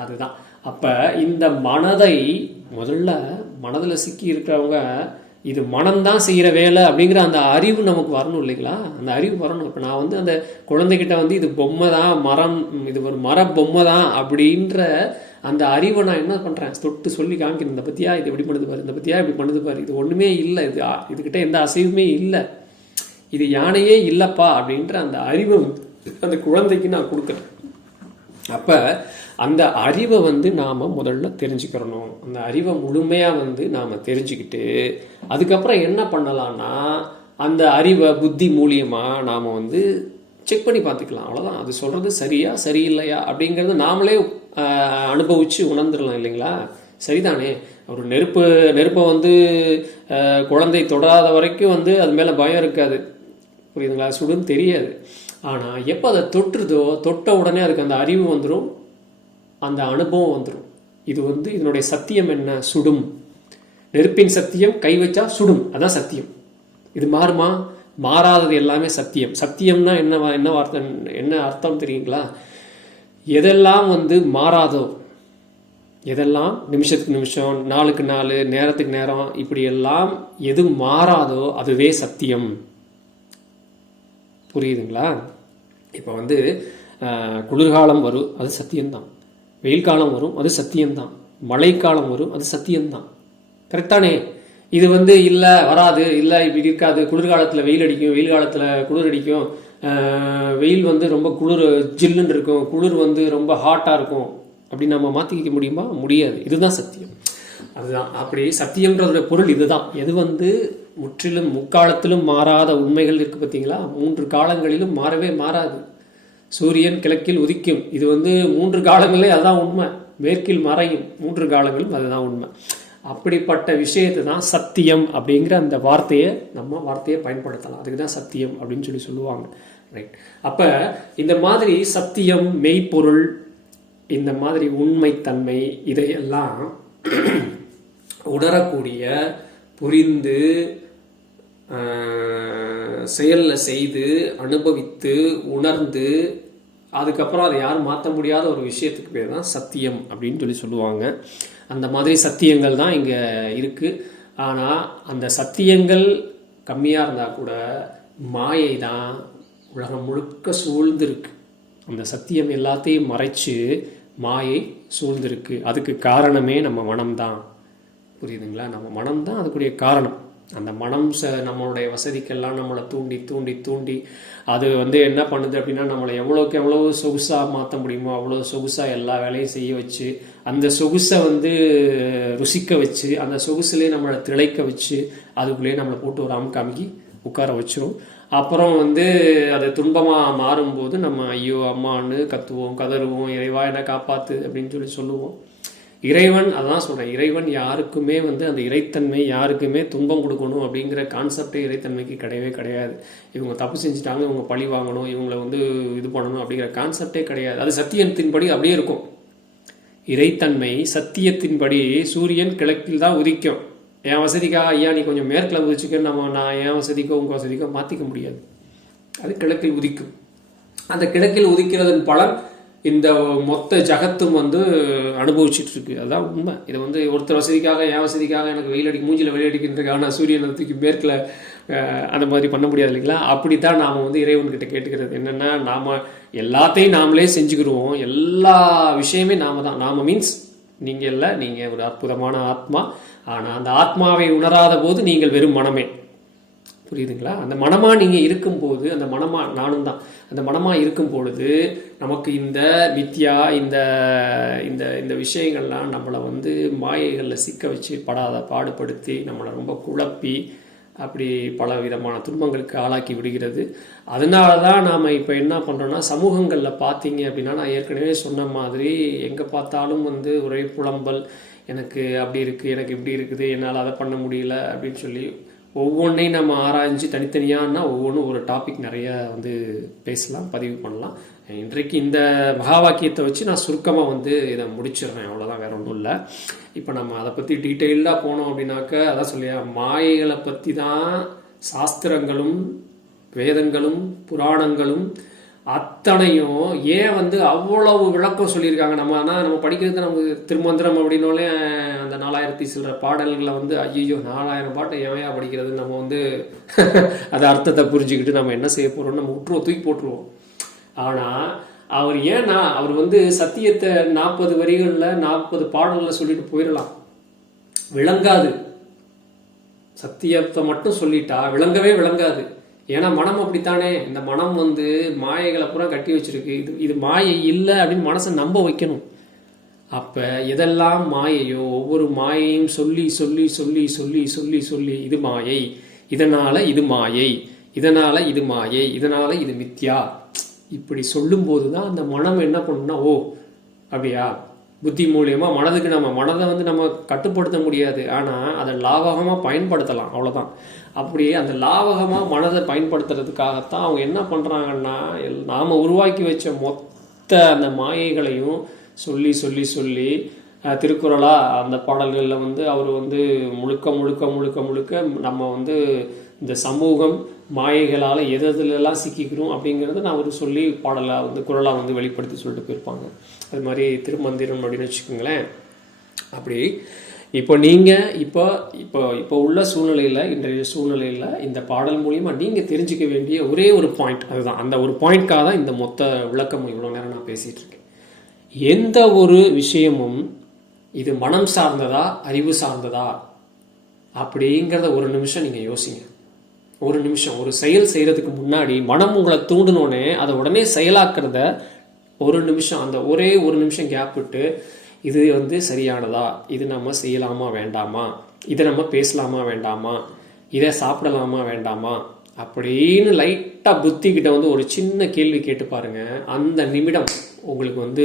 அதுதான். அப்போ இந்த மனதை முதல்ல மனதில் சிக்கி இருக்கிறவங்க இது மனம்தான் செய்கிற வேலை அப்படிங்கிற அந்த அறிவு நமக்கு வரணும், இல்லைங்களா? அந்த அறிவு வரணும். இப்போ நான் வந்து அந்த குழந்தைகிட்ட வந்து இது பொம்மை தான், மரம், இது ஒரு மர பொம்மை தான் அப்படின்ற அந்த அறிவை நான் என்ன பண்ணுறேன், தொட்டு சொல்லி காமிக்கிறேன். இந்த பற்றியா இது எப்படி பண்ணுது பாரு, இந்த பற்றியா இப்படி பண்ணுது பாரு, இது ஒன்றுமே இல்லை, இதுக்கிட்ட எந்த அசைவுமே இல்லை, இது யானையே இல்லைப்பா அப்படின்ற அந்த அறிவை அந்த குழந்தைக்கு நான் கொடுக்குறேன். அப்போ அந்த அறிவை வந்து நாம் முதல்ல தெரிஞ்சுக்கிறணும். அந்த அறிவை முழுமையாக வந்து நாம் தெரிஞ்சுக்கிட்டு அதுக்கப்புறம் என்ன பண்ணலான்னா, அந்த அறிவை புத்தி மூலியமாக நாம் வந்து செக் பண்ணி பார்த்துக்கலாம். அவ்வளோதான். அது சொல்கிறது சரியா சரியில்லையா அப்படிங்கிறத நாமளே அனுபவித்து உணர்ந்துடலாம், இல்லைங்களா? சரிதானே? ஒரு நெருப்பை வந்து குழந்தை தொடாத வரைக்கும் வந்து அது மேலே பயம் இருக்காது, புரியுதுங்களா? சுடுன்னு தெரியாது. ஆனால் எப்போ அதை தொட்ட உடனே அதுக்கு அந்த அறிவு வந்துடும், அந்த அனுபவம் வந்துடும். இது வந்து இதனுடைய சத்தியம் என்ன? சுடும். நெருப்பின் சத்தியம் கை வச்சா சுடும், அதான் சத்தியம். இது மாறுமா? மாறாதது எல்லாமே சத்தியம். சத்தியம்னா என்ன வார்த்தை, என்ன அர்த்தம் தெரியுங்களா? எதெல்லாம் வந்து மாறாதோ, எதெல்லாம் நிமிஷத்துக்கு நிமிஷம், நாளுக்கு நாள், நேரத்துக்கு நேரம், இப்படி எல்லாம் எது மாறாதோ அதுவே சத்தியம். புரியுதுங்களா? இப்போ வந்து குளிர்காலம் வரும், அது சத்தியம்தான். வெயில் காலம் வரும், அது சத்தியம்தான். மழைக்காலம் வரும், அது சத்தியம்தான். கரெக்டானே? இது வந்து இல்லை வராது, இல்லை இப்படி இருக்காது, குளிர்காலத்தில் வெயில் அடிக்கும், வெயில் காலத்தில் குளிர் அடிக்கும், வெயில் வந்து ரொம்ப குளிர் ஜில்லுன்னு இருக்கும், குளிர் வந்து ரொம்ப ஹாட்டாக இருக்கும் அப்படின்னு நம்ம மாற்றிக்க முடியுமா? முடியாது. இதுதான் சத்தியம். அதுதான். அப்படி சத்தியம்ன்றதோட பொருள் இதுதான். எது வந்து முற்றிலும் முக்காலத்திலும் மாறாத உண்மைகள் இருக்குது பார்த்தீங்களா? 3 காலங்களிலும் மாறவே மாறாது. சூரியன் கிழக்கில் உதிக்கும். இது வந்து 3 காலங்களே அதுதான் உண்மை. மேற்கில் மறையும் 3 காலங்களும் அதுதான் உண்மை. அப்படிப்பட்ட விஷயத்தை தான் சத்தியம் அப்படிங்கிற அந்த வார்த்தையை பயன்படுத்தலாம். அதுக்கு தான் சத்தியம் அப்படின்னு சொல்லுவாங்க. ரைட். அப்போ இந்த மாதிரி சத்தியம், மெய்ப்பொருள், இந்த மாதிரி உண்மைத்தன்மை இதையெல்லாம் உணரக்கூடிய, புரிந்து செயலில் செய்து அனுபவித்து உணர்ந்து அதுக்கப்புறம் அதை யாரும் மாற்ற முடியாத ஒரு விஷயத்துக்கு பேர் தான் சத்தியம் அப்படின்னு சொல்லுவாங்க. அந்த மாதிரி சத்தியங்கள் தான் இங்கே இருக்குது. ஆனால் அந்த சத்தியங்கள் கம்மியாக இருந்தால் கூட மாயை தான் உலகம் முழுக்க சூழ்ந்திருக்கு. அந்த சத்தியம் எல்லாத்தையும் மறைச்சு மாயை சூழ்ந்திருக்கு. அதுக்கு காரணமே நம்ம மனம்தான். புரியுதுங்களா? நம்ம மனம்தான் அதுக்குரிய காரணம். அந்த மனம் நம்மளுடைய வசதிக்கெல்லாம் நம்மளை தூண்டி தூண்டி தூண்டி அது வந்து என்ன பண்ணுது அப்படின்னா, நம்மளை எவ்வளோக்கு எவ்வளோ சொகுசாக மாற்ற முடியுமோ அவ்வளோ சொகுசாக எல்லா வேலையும் செய்ய வச்சு, அந்த சொகுசை வந்து ருசிக்க வச்சு, அந்த சொகுசுலேயே நம்மளை திளைக்க வச்சு, அதுக்குள்ளேயே நம்மளை போட்டு ஒரு அமுக்கி உட்கார வச்சிரும். அப்புறம் வந்து அது துன்பமாக மாறும்போது நம்ம ஐயோ அம்மான்னு கத்துவோம், கதறுவோம், இறைவா என்னை காப்பாற்று அப்படின்னு சொல்லுவோம். இறைவன், அதான் சொல்கிறேன், இறைவன் யாருக்குமே வந்து அந்த இறைத்தன்மை யாருக்குமே துன்பம் கொடுக்கணும் அப்படிங்கிற கான்செப்டே இறைத்தன்மைக்கு கிடையவே கிடையாது. இவங்க தப்பு செஞ்சுட்டாங்க, இவங்க பழி வாங்கணும், இவங்களை வந்து இது பண்ணணும் அப்படிங்கிற கான்செப்டே கிடையாது. அது சத்தியத்தின்படி அப்படியே இருக்கும். இறைத்தன்மை சத்தியத்தின்படி சூரியன் கிழக்கில் தான் உதிக்கும். என் வசதிக்காக ஐயா நீ கொஞ்சம் மேற்கில் உதிச்சுக்க, நான் என் வசதிக்கோ உங்கள் வசதிக்கோ மாற்றிக்க முடியாது. அது கிழக்கில் உதிக்கும். அந்த கிழக்கில் உதிக்கிறதன் பலன் இந்த மொத்த ஜகத்தும் வந்து அனுபவிச்சுட்டு இருக்கு. அதுதான் உண்மை. இது வந்து ஒருத்தர் வசதிக்காக, என் வசதிக்காக எனக்கு மூஞ்சில் வெயில் அடிக்கின்றதுக்காக சூரியனை தூக்கி மேற்கில் அந்த மாதிரி பண்ண முடியாது இல்லைங்களா? அப்படித்தான் நாம் வந்து இறைவன்கிட்ட கேட்டுக்கிறது என்னென்னா, நாம் எல்லாத்தையும் நாமளே செஞ்சுக்கிடுவோம். எல்லா விஷயமே நாம தான். நாம மீன்ஸ் நீங்கள் இல்லை, நீங்கள் ஒரு அற்புதமான ஆத்மா. ஆனால் அந்த ஆத்மாவை உணராத போது நீங்கள் வெறும் மனமே. புரியுதுங்களா? அந்த மனமாக நீங்கள் இருக்கும்போது, அந்த மனமாக நானும் தான், அந்த மனமாக இருக்கும் பொழுது நமக்கு இந்த மித்யா இந்த இந்த இந்த விஷயங்கள்லாம் நம்மளை வந்து மாயைகளில் சிக்க வச்சு பாடுபடுத்தி நம்மளை ரொம்ப குழப்பி அப்படி பல விதமான துன்பங்களுக்கு ஆளாக்கி விடுகிறது. அதனால தான் நாம் இப்போ என்ன பண்ணுறோன்னா, சமூகங்களில் பார்த்தீங்க அப்படின்னா, நான் ஏற்கனவே சொன்ன மாதிரி எங்கே பார்த்தாலும் வந்து ஒரே புலம்பல், எனக்கு அப்படி இருக்குது, எனக்கு இப்படி இருக்குது, என்னால் அதை பண்ண முடியல அப்படின்னு சொல்லி ஒவ்வொன்றையும் நம்ம ஆராய்ஞ்சு தனித்தனியானா ஒவ்வொன்றும் ஒரு டாபிக் நிறைய வந்து பேசலாம், பதிவு பண்ணலாம். இன்றைக்கு இந்த மகா வாக்கியத்தை வச்சு நான் சுருக்கமாக வந்து இதை முடிச்சிடுறேன். அவ்வளோதான், வேற ஒன்றும் இல்லை. இப்போ நம்ம அதை பற்றி டீட்டெயில்டாக போனோம் அப்படின்னாக்க, அதான் சொல்லியா, மாயைகளை பற்றி தான் சாஸ்திரங்களும் வேதங்களும் புராணங்களும் அத்தனையும் ஏன் வந்து அவ்வளவு விளக்கம் சொல்லியிருக்காங்க. நம்ம படிக்கிறது நமக்கு திருமந்திரம் அப்படின்னாலே அந்த 4000 சில்லற பாடல்களை வந்து ஐயோ 4000 பாட்டை எவையா படிக்கிறது, நம்ம வந்து அது அர்த்தத்தை புரிஞ்சுக்கிட்டு நம்ம என்ன செய்ய போகிறோம்னு நம்ம தூக்கி போட்டுருவோம். ஆனால் அவர் வந்து சத்தியத்தை 40 வரிகளில் 40 பாடல்களில் சொல்லிட்டு போயிடலாம், விளங்காது. சத்தியத்தை மட்டும் சொல்லிட்டா விளங்காது. ஏன்னா மனம் அப்படித்தானே. இந்த மனம் வந்து மாயைகளை பூரா கட்டி வச்சிருக்கு. இது மாயை இல்லை அப்படின்னு மனசை நம்ப வைக்கணும். அப்போ எதெல்லாம் மாயையோ ஒவ்வொரு மாயையும் சொல்லி சொல்லி சொல்லி சொல்லி சொல்லி சொல்லி இது மாயை, இதனால் இது மாயை, இதனால் இது மாயை, இதனால் இது மித்யா, இப்படி சொல்லும்போது தான் அந்த மனம் என்ன பண்ணுன்னா, ஓ அப்படியா, புத்தி மூலியமாக மனதுக்கு நம்ம மனதை வந்து நம்ம கட்டுப்படுத்த முடியாது, ஆனால் அதை லாவகமாக பயன்படுத்தலாம், அவ்வளோதான். அப்படியே அந்த லாவகமாக மனதை பயன்படுத்துறதுக்காகத்தான் அவங்க என்ன பண்ணுறாங்கன்னா, நாம் உருவாக்கி வச்ச மொத்த அந்த மாயைகளையும் சொல்லி சொல்லி சொல்லி திருக்குறளா அந்த பாடல்களில் வந்து அவர் வந்து முழுக்க முழுக்க முழுக்க முழுக்க நம்ம வந்து இந்த சமூகம் மாயைகளால் எதெல்லாம் சிக்கிக்கிறோம் அப்படிங்கிறத நான் ஒரு சொல்லி பாடலாக வந்து குறளாக வந்து வெளிப்படுத்தி சொல்லிட்டு போயிருப்பாங்க. அது மாதிரி திருமந்திரம் அப்படின்னு வச்சுக்கோங்களேன். அப்படி இப்போ நீங்கள் இப்போ உள்ள சூழ்நிலையில், இன்றைய சூழ்நிலையில் இந்த பாடல் மூலியமாக நீங்கள் தெரிஞ்சிக்க வேண்டிய ஒரே ஒரு பாயிண்ட் அதுதான். அந்த ஒரு பாயிண்ட்காக தான் இந்த மொத்த விளக்கம் இவ்வளோ நேரம் நான் பேசிகிட்டு இருக்கேன். எந்த ஒரு விஷயமும் இது மனம் சார்ந்ததா அறிவு சார்ந்ததா அப்படிங்கிறத ஒரு நிமிஷம் நீங்கள் யோசிங்க. ஒரு நிமிஷம், ஒரு செயல் செய்கிறதுக்கு முன்னாடி மனம் உங்களை தூண்டினோடனே அதை உடனே செயலாக்குறத ஒரு நிமிஷம், அந்த ஒரே ஒரு நிமிஷம் கேப் விட்டு, இது வந்து சரியானதா, இது நம்ம செய்யலாமா வேண்டாமா, இதை நம்ம பேசலாமா வேண்டாமா, இதை சாப்பிடலாமா வேண்டாமா அப்படின்னு லைட்டாக புத்திக்கிட்ட வந்து ஒரு சின்ன கேள்வி கேட்டு பாருங்க. அந்த நிமிடம் உங்களுக்கு வந்து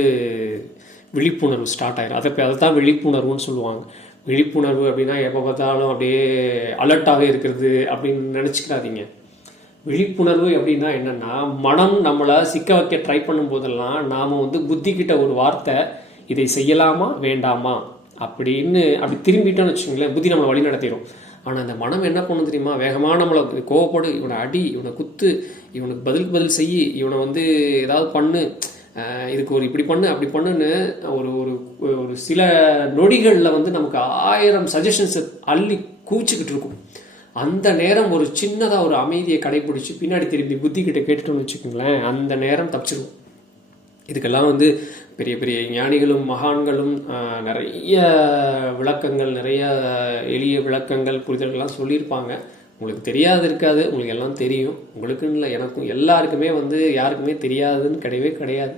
விழிப்புணர்வு ஸ்டார்ட் ஆயிடும். அதை தான் விழிப்புணர்வுன்னு சொல்லுவாங்க. விழிப்புணர்வு அப்படின்னா எப்போ பார்த்தாலும் அப்படியே அலர்ட்டாகவே இருக்கிறது அப்படின்னு நினச்சிக்கிறாதீங்க. விழிப்புணர்வு அப்படின்னா என்னென்னா, மனம் நம்மளை சிக்க வைக்க ட்ரை பண்ணும் போதெல்லாம் நாம் வந்து புத்திக்கிட்ட ஒரு வார்த்தை, இதை செய்யலாமா வேண்டாமா அப்படின்னு அப்படி திரும்பிட்டோன்னு வச்சுக்கோங்களேன், புத்தி நம்மளை வழி நடத்திடும். ஆனால் அந்த மனம் என்ன பண்ணும் தெரியுமா, வேகமாக நம்மளை கோவப்படு, இவனை அடி, இவனை குத்து, இவனுக்கு பதில் செய்யி, இவனை வந்து ஏதாவது பண்ணு, இதுக்கு ஒரு இப்படி பண்ணு அப்படி பண்ணுன்னு ஒரு ஒரு ஒரு சில நொடிகளில் வந்து நமக்கு 1000 சஜஷன்ஸை அள்ளி கூச்சிக்கிட்டு இருக்கும். அந்த நேரம் ஒரு சின்னதாக ஒரு அமைதியை கடைபிடிச்சி பின்னாடி திரும்பி புத்திக்கிட்ட கேட்டுட்டோம்னு வச்சுக்கோங்களேன், அந்த நேரம் தப்பிச்சிருக்கும். இதுக்கெல்லாம் வந்து பெரிய பெரிய ஞானிகளும் மகான்களும் நிறைய விளக்கங்கள், நிறைய எளிய விளக்கங்கள், புரிதல்கள்லாம் சொல்லியிருப்பாங்க. உங்களுக்கு தெரியாது இருக்காது, உங்களுக்கு எல்லாம் தெரியும். உங்களுக்குன்னு இல்லை, எனக்கும் எல்லாருக்குமே வந்து யாருக்குமே தெரியாதுன்னு கிடையவே கிடையாது.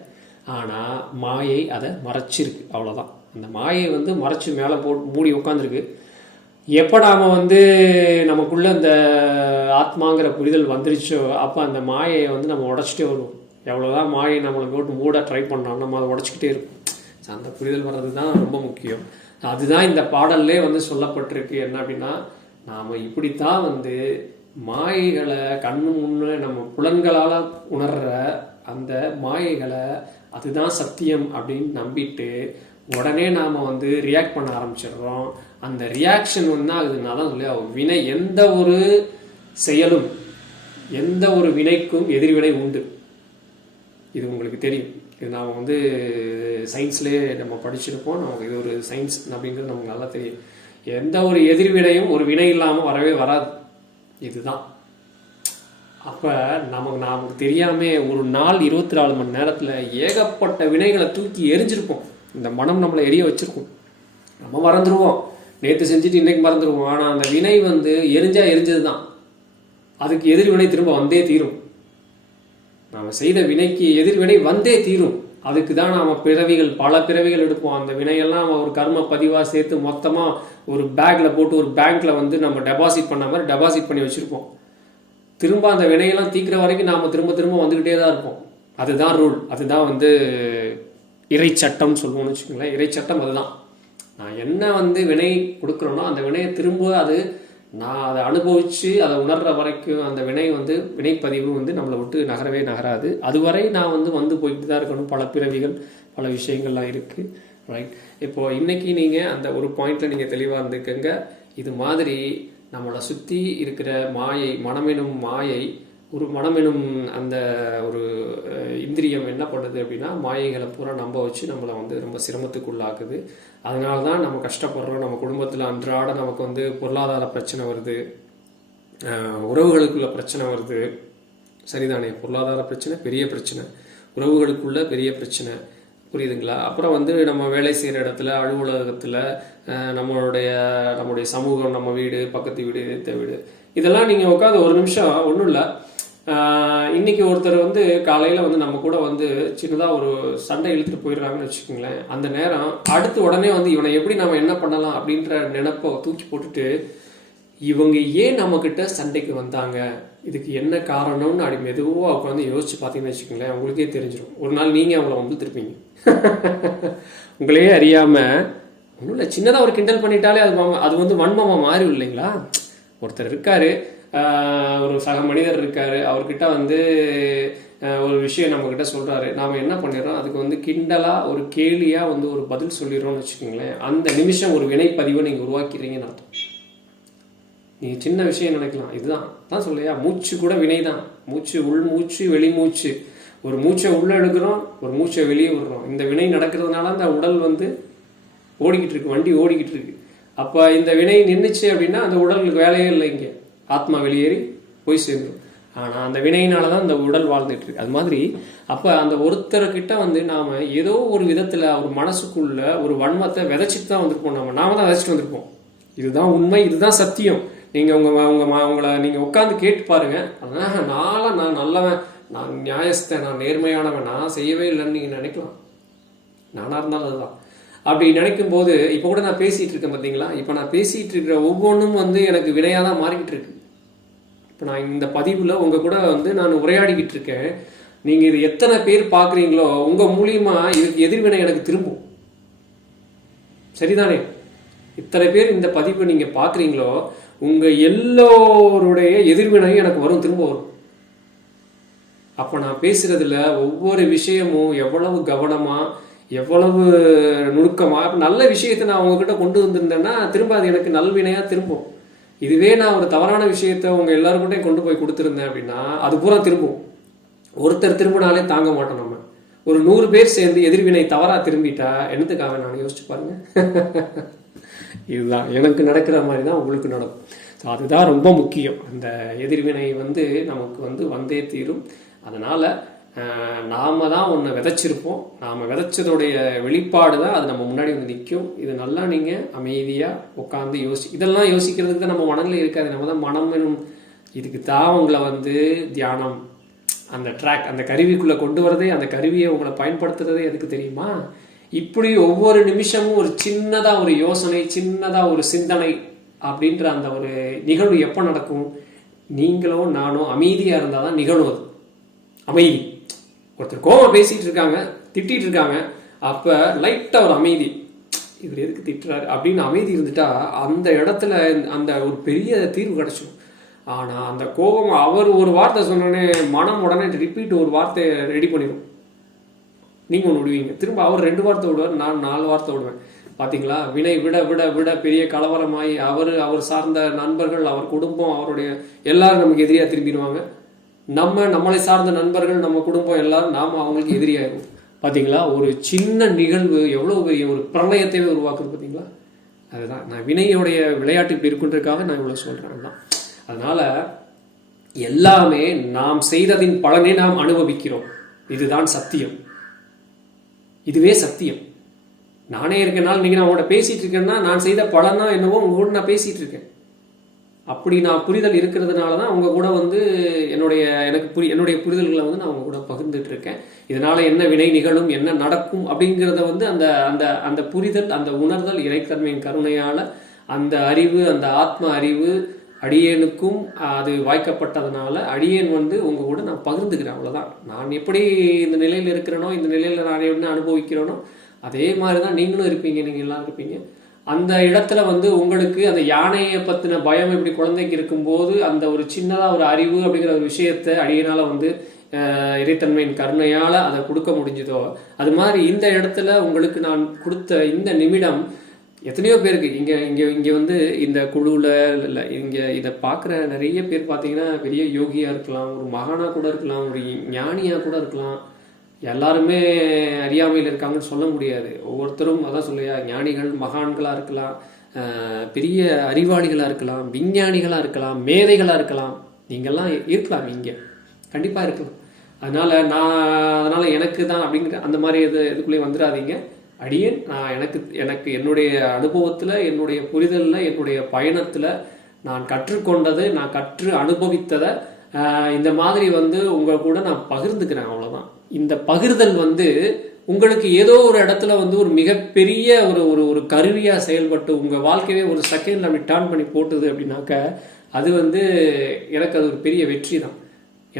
ஆனால் மாயை அதை மறைச்சிருக்கு, அவ்வளோதான். அந்த மாயை வந்து மறைச்சி மேலே போட்டு மூடி உட்காந்துருக்கு. எப்போ நாம் வந்து நமக்குள்ளே அந்த ஆத்மாங்கிற புரிதல் வந்துருச்சோ அப்போ அந்த மாயை வந்து நம்ம உடச்சிட்டே வருவோம். எவ்வளோதான் மாயை நம்மளை போட்டு மூட ட்ரை பண்ணோம், நம்ம அதை உடச்சிக்கிட்டே இருக்கும். அந்த புரிதல் வர்றது தான் ரொம்ப முக்கியம். அதுதான் இந்த பாடல்லே வந்து சொல்லப்பட்டிருக்கு. என்ன அப்படின்னா, நாம் இப்படித்தான் வந்து மாயைகளை கண்ணு முன்னே நம்ம புலன்களால் உணர்கிற அந்த மாயைகளை அதுதான் சத்தியம் அப்படின்னு நம்பிட்டு உடனே நாம் வந்து ரியாக்ட் பண்ண ஆரம்பிச்சிடுறோம். அந்த ரியாக்ஷன் வந்து ஆகுதுன்னா தான் சொல்லி வினை, எந்த ஒரு செயலும் எந்த ஒரு வினைக்கும் எதிர்வினை உண்டு. இது உங்களுக்கு தெரியும். இது நாம் வந்து சயின்ஸ்லேயே நம்ம படிச்சிருப்போம். நமக்கு இது ஒரு சயின்ஸ் அப்படிங்கிறது நமக்கு நல்லா தெரியும். எந்த ஒரு எதிர்வினையும் ஒரு வினை இல்லாமல் வரவே வராது. இதுதான். அப்போ நமக்கு தெரியாமல் ஒரு நாள் 24 மணி நேரத்தில் ஏகப்பட்ட வினைகளை தூக்கி எரிஞ்சிருப்போம். இந்த மனம் நம்மளை எரிய வச்சிருக்கும். நம்ம மறந்துடுவோம், நேற்று செஞ்சுட்டு இன்றைக்கு மறந்துடுவோம். ஆனால் அந்த வினை வந்து எரிஞ்சது தான். அதுக்கு எதிர்வினை திரும்ப வந்தே தீரும். நாம் செய்த வினைக்கு எதிர்வினை வந்தே தீரும். அதுக்கு தான் நாம் பல பிறவிகள் எடுப்போம். அந்த வினையெல்லாம் ஒரு கர்ம பதிவாக சேர்த்து மொத்தமாக ஒரு பேக்கில் போட்டு ஒரு பேங்க்கில் வந்து நம்ம டெபாசிட் பண்ண மாதிரி டெபாசிட் பண்ணி வச்சுருப்போம். திரும்ப அந்த வினையெல்லாம் தீக்கிற வரைக்கும் நாம் திரும்ப வந்துக்கிட்டே தான் இருப்போம். அதுதான் ரூல். அதுதான் வந்து இறை சட்டம்னு சொல்லுவோம்னு வச்சுக்கோங்களேன். இறை சட்டம் அதுதான். நான் என்ன வந்து வினை கொடுக்குறேனோ அந்த வினையை திரும்ப நான் அதை அனுபவித்து அதை உணர்கிற வரைக்கும் அந்த வினைப்பதிவு வந்து நம்மளை விட்டு நகரவே நகராது. அதுவரை நான் வந்து போய்கிட்டு தான் இருக்கணும். பல பிறவிகள், பல விஷயங்கள்லாம் இருக்குது. ரைட். இப்போது இன்றைக்கி நீங்கள் அந்த ஒரு பாயிண்டில் நீங்கள் தெளிவாக இருந்துக்கங்க. இது மாதிரி நம்மளை சுற்றி இருக்கிற மாயை, மனமெனும் மாயை, ஒரு மனமெனும் அந்த ஒரு இந்திரியம் என்ன பண்ணுது அப்படின்னா, மாயைகளை பூரா நம்ப வச்சு நம்மளை வந்து ரொம்ப சிரமத்துக்குள்ளாக்குது. அதனால தான் நம்ம கஷ்டப்படுறோம். நம்ம குடும்பத்தில் அன்றாட நமக்கு வந்து பொருளாதார பிரச்சனை வருது, உறவுகளுக்குள்ள பிரச்சனை வருது. சரிதானே? பொருளாதார பிரச்சனை பெரிய பிரச்சனை, உறவுகளுக்குள்ள பெரிய பிரச்சனை, புரியுதுங்களா? அப்புறம் வந்து நம்ம வேலை செய்கிற இடத்துல, அலுவலகத்தில், நம்மளுடைய சமூகம், நம்ம வீடு, பக்கத்து வீடு, எதிர்த்த வீடு, இதெல்லாம் நீங்கள் உட்காந்து ஒரு நிமிஷம் ஒன்றும் இல்லை. இன்னைக்கு ஒருத்தர் வந்து காலையில் வந்து நம்ம கூட வந்து சின்னதாக ஒரு சண்டை இழுத்துட்டு போயிடுறாங்கன்னு வச்சுக்கோங்களேன். அந்த நேரம் அடுத்து உடனே வந்து இவனை எப்படி நம்ம என்ன பண்ணலாம் அப்படின்ற நினைப்பை தூக்கி போட்டுட்டு, இவங்க ஏன் நம்மக்கிட்ட சண்டைக்கு வந்தாங்க, இதுக்கு என்ன காரணம்னு அப்படி மெதுவாக உட்காந்து யோசிச்சு பார்த்தீங்கன்னு வச்சுக்கோங்களேன், உங்களுக்கே தெரிஞ்சிடும். ஒரு நாள் நீங்கள் அவங்கள வந்து திருப்பீங்க. உங்களையே அறியாமல் ஒன்றும் இல்லை, சின்னதாக ஒரு கிண்டல் பண்ணிட்டாலே அது வந்து வன்மமாக மாறி இல்லைங்களா? ஒருத்தர் இருக்காரு, ஒரு சக மனிதர் இருக்காரு, அவர்கிட்ட வந்து ஒரு விஷயம் நம்மக்கிட்ட சொல்கிறாரு. நாம் என்ன பண்ணிடுறோம், அதுக்கு வந்து கிண்டலாக ஒரு கேலியாக வந்து ஒரு பதில் சொல்லிடுறோம்னு வச்சுக்கோங்களேன். அந்த நிமிஷம் ஒரு வினைப்பதிவை நீங்கள் உருவாக்கிறீங்கன்னு அர்த்தம். நீங்கள் சின்ன விஷயம் நினைக்கலாம், இதுதான் சொல்லையா, மூச்சு கூட வினை தான். மூச்சு, உள் மூச்சு, வெளி மூச்சு. ஒரு மூச்சை உள்ளே எடுக்கிறோம், ஒரு மூச்சை வெளியே விடுறோம். இந்த வினை நடக்கிறதுனால அந்த உடல் வந்து ஓடிக்கிட்டு இருக்கு, வண்டி ஓடிக்கிட்டு இருக்கு. அப்போ இந்த வினை நின்றுச்சு அப்படின்னா அந்த உடலுக்கு வேலையே இல்லை, இங்கே ஆத்மா வெளியேறி போய் சேர்ந்துடும். ஆனால் அந்த வினையினால தான் அந்த உடல் வாழ்ந்துட்டு இருக்கு. அது மாதிரி அப்போ அந்த ஒருத்தர்கிட்ட வந்து நாம் ஏதோ ஒரு விதத்தில் ஒரு மனசுக்குள்ள ஒரு வன்மத்தை விதைச்சிட்டு தான் வந்திருப்போம். நாம தான் விதைச்சிட்டு வந்திருப்போம். இதுதான் உண்மை, இதுதான் சத்தியம். நீங்கள் உங்களை நீங்கள் உட்காந்து கேட்டு பாருங்க. அதனால் நான் நல்லவன், நான் நியாயஸ்தன், நான் நேர்மையானவன், நான் செய்யவே இல்லைன்னு நீங்கள் நினைக்கலாம். நானாக இருந்தாலும் அதுதான். அப்படி நினைக்கும் போது இப்போ கூட நான் பேசிகிட்டு இருக்கேன் பார்த்தீங்களா? இப்போ நான் பேசிகிட்டு இருக்கிற ஒவ்வொன்றும் வந்து எனக்கு வினையாக தான் மாறிக்கிட்டு இருக்கு. இப்போ நான் இந்த பதிவில் உங்கள் கூட வந்து நான் உரையாடிக்கிட்டு இருக்கேன். நீங்கள் இது எத்தனை பேர் பார்க்குறீங்களோ உங்கள் மூலியமாக இதுக்கு எதிர்வினை எனக்கு திரும்பும். சரிதானே? இத்தனை பேர் இந்த பதிவை நீங்கள் பார்க்குறீங்களோ உங்கள் எல்லோருடைய எதிர்வினையும் எனக்கு வரும், திரும்ப வரும். அப்போ நான் பேசுகிறதுல ஒவ்வொரு விஷயமும் எவ்வளவு கவனமாக, எவ்வளவு நுணுக்கமாக, நல்ல விஷயத்தை நான் உங்ககிட்ட கொண்டு வந்திருந்தேன்னா திரும்ப அது எனக்கு நல்வினையாக திரும்பும். இதுவே நான் ஒரு தவறான விஷயத்த உங்கள் எல்லாருக்கிட்டையும் கொண்டு போய் கொடுத்துருந்தேன் அப்படின்னா அது பூரா திரும்பும். ஒருத்தர் திரும்பினாலே தாங்க மாட்டோம். நம்ம ஒரு 100 பேர் சேர்ந்து எதிர்வினை தவறாக திரும்பிட்டா என்னத்துக்காக? நான் யோசிச்சு பாருங்க. இதுதான் எனக்கு நடக்கிற மாதிரி தான் உங்களுக்கு நடக்கும். ஸோ அதுதான் ரொம்ப முக்கியம். அந்த எதிர்வினை வந்து நமக்கு வந்து வந்தே தீரும். அதனால் நாம் தான் ஒன்று விதைச்சிருப்போம். நாம் விதைச்சதோடைய வெளிப்பாடு தான் அது நம்ம முன்னாடி வந்து நிற்கும். இது நல்லா நீங்கள் அமைதியாக உட்காந்து இதெல்லாம் யோசிக்கிறதுக்கு தான் நம்ம மனநிலை இருக்காது. நம்ம தான் மனம் எனும் இதுக்கு தான் உங்களை வந்து தியானம், அந்த ட்ராக், அந்த கருவிக்குள்ளே கொண்டு வரதே, அந்த கருவியை உங்களை பயன்படுத்துறதே எதுக்கு தெரியுமா? இப்படி ஒவ்வொரு நிமிஷமும் ஒரு சின்னதாக ஒரு யோசனை, சின்னதாக ஒரு சிந்தனை அப்படின்ற அந்த ஒரு நிகழ்வு எப்போ நடக்கும்? நீங்களோ நானோ அமைதியாக இருந்தால் தான் நிகழும். அது அமைதி. ஒருத்தர் கோவம் பேசிகிட்டு இருக்காங்க, திட்டிகிட்டு இருக்காங்க, அப்போ லைட்டாக ஒரு அமைதி, இவர் எதுக்கு திட்டுறாரு அப்படின்னு அமைதி இருந்துட்டா அந்த இடத்துல அந்த ஒரு பெரிய தீர்வு கிடச்சிடும். ஆனால் அந்த கோபம் அவர் ஒரு வார்த்தை சொன்னோடனே மனம் உடனே ரிப்பீட் ஒரு வார்த்தையை ரெடி பண்ணிடும். நீங்கள் ஒன்று விடுவீங்க, திரும்ப அவர் 2 வார்த்தை விடுவார், நான் 4 வார்த்தை விடுவேன். பார்த்தீங்களா? வினை விட விட விட பெரிய கலவரமாகி அவர் சார்ந்த நண்பர்கள், அவர் குடும்பம், அவருடைய எல்லாரும் நமக்கு எதிரியாக திரும்பிடுவாங்க. நம்மளை சார்ந்த நண்பர்கள், நம்ம குடும்பம் எல்லாரும் நாம் அவங்களுக்கு எதிரியாகும். பார்த்தீங்களா? ஒரு சின்ன நிகழ்வு எவ்வளோ பெரிய ஒரு பிரளயத்தையே உருவாக்குது. பார்த்தீங்களா? அதுதான் நான் வினையோடைய விளையாட்டு இப்படி இருக்குன்றதுக்காக நான் இவ்வளோ சொல்கிறேன் தான். அதனால எல்லாமே நாம் செய்ததின் பலனை நாம் அனுபவிக்கிறோம். இதுதான் சத்தியம். இதுவே சத்தியம். நானே இருக்கனால நீங்கள் நான் உங்கள்கிட்ட பேசிட்டு இருக்கேன்னா நான் செய்த பலனா என்னவோ உங்க கூட நான் பேசிட்டு இருக்கேன். அப்படி நான் புரிதல் இருக்கிறதுனால தான் அவங்க கூட வந்து என்னுடைய புரிதல்களை வந்து நான் அவங்க கூட பகிர்ந்துட்டு இருக்கேன். இதனால என்ன வினை நிகழும், என்ன நடக்கும் அப்படிங்கிறத வந்து அந்த அந்த அந்த புரிதல், அந்த உணர்தல், இறைத்தன்மையின் கருணையால அந்த அறிவு, அந்த ஆத்ம அறிவு அடியேனுக்கும் அது வாய்க்கப்பட்டதுனால அடியேன் வந்து உங்க கூட நான் பகிர்ந்துக்கிறேன். அவ்வளோதான். நான் எப்படி இந்த நிலையில் இருக்கிறேனோ, இந்த நிலையில் நான் என்ன அனுபவிக்கிறேனோ அதே மாதிரி தான் நீங்களும் இருப்பீங்க. நீங்கள் எல்லாம் இருப்பீங்க. அந்த இடத்துல வந்து உங்களுக்கு அந்த யானையை பற்றின பயம் இப்படி குழந்தைக்கு இருக்கும்போது அந்த ஒரு சின்னதாக ஒரு அறிவு அப்படிங்கிற ஒரு விஷயத்தை அடியனால் வந்து இறைத்தன்மையின் கருணையால் அதை கொடுக்க முடிஞ்சதோ, அது மாதிரி இந்த இடத்துல உங்களுக்கு நான் கொடுத்த இந்த நிமிடம் எத்தனையோ பேருக்கு இங்கே வந்து இந்த குழுவில் இல்லை, இதை பார்க்குற நிறைய பேர் பார்த்தீங்கன்னா பெரிய யோகியாக இருக்கலாம், ஒரு மகானாக கூட இருக்கலாம், ஒரு ஞானியாக கூட இருக்கலாம். எல்லாருமே அறியாமையில் இருக்காங்கன்னு சொல்ல முடியாது. ஒவ்வொருத்தரும் அதான் சொல்லையா, ஞானிகள் மகான்களாக இருக்கலாம், பெரிய அறிவாளிகளாக இருக்கலாம், விஞ்ஞானிகளாக இருக்கலாம், மேதைகளாக இருக்கலாம். நீங்கள்லாம் இருக்கலாம், இங்கே கண்டிப்பாக இருக்கலாம். அதனால் எனக்கு தான் அப்படிங்கிற அந்த மாதிரி இதுக்குள்ளேயே வந்துடாதீங்க. அடியேன் நான் எனக்கு என்னுடைய அனுபவத்தில், என்னுடைய புரிதலில், என்னுடைய பயணத்தில் நான் கற்றுக்கொண்டது, நான் கற்று அனுபவித்ததை இந்த மாதிரி வந்து உங்கள் கூட நான் பகிர்ந்துக்கிறேன். அவ்வளோதான். இந்த பகிர்தல் வந்து உங்களுக்கு ஏதோ ஒரு இடத்துல வந்து ஒரு மிகப்பெரிய ஒரு கருவியாக செயல்பட்டு உங்கள் வாழ்க்கையே ஒரு செகண்டில் அப்படி டர்ன் பண்ணி போட்டுது அப்படின்னாக்க அது வந்து எனக்கு அது ஒரு பெரிய வெற்றி தான்.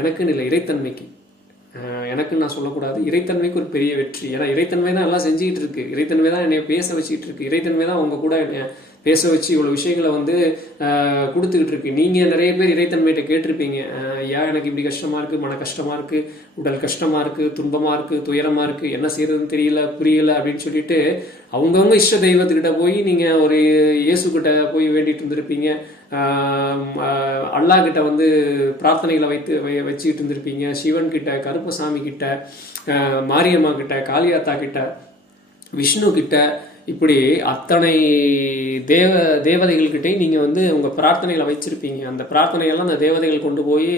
எனக்குன்னு இல்லை, இறைத்தன்மைக்கு. எனக்குன்னு நான் சொல்லக்கூடாது, இறைத்தன்மைக்கு ஒரு பெரிய வெற்றி. ஏன்னா இறைத்தன்மை தான் எல்லாம் செஞ்சுக்கிட்டு இருக்கு. இறைத்தன்மை தான் என்னை பேச வச்சுக்கிட்டு இருக்கு. இறைத்தன்மை தான் அவங்க கூட என்னை பேச வச்சு இவ்வளோ விஷயங்களை வந்து கொடுத்துக்கிட்டு இருக்கு. நீங்கள் நிறைய பேர் இறைத்தன்மையிட்ட கேட்டிருப்பீங்க, ஏன் எனக்கு இப்படி கஷ்டமாக இருக்குது, மன கஷ்டமாக இருக்குது, உடல் கஷ்டமாக இருக்குது, துன்பமாக இருக்குது, துயரமாக இருக்குது, என்ன செய்யறதுன்னு புரியல அப்படின்னு சொல்லிட்டு அவங்கவுங்க இஷ்ட தெய்வத்துக்கிட்ட போய் நீங்கள் ஒரு இயேசுக்கிட்ட போய் வேண்டிட்டு இருந்திருப்பீங்க, அல்லா கிட்ட வந்து பிரார்த்தனைகளை வச்சுக்கிட்டு இருந்திருப்பீங்க, சிவன் கிட்ட, கருப்பசாமி கிட்ட, மாரியம்மா கிட்ட, காளியாத்தா கிட்ட, விஷ்ணு கிட்ட, இப்படி அத்தனை தேவதைகள்கிட்டையும் நீங்கள் வந்து உங்கள் பிரார்த்தனைகளை வச்சுருப்பீங்க. அந்த பிரார்த்தனையெல்லாம் அந்த தேவதைகள் கொண்டு போய்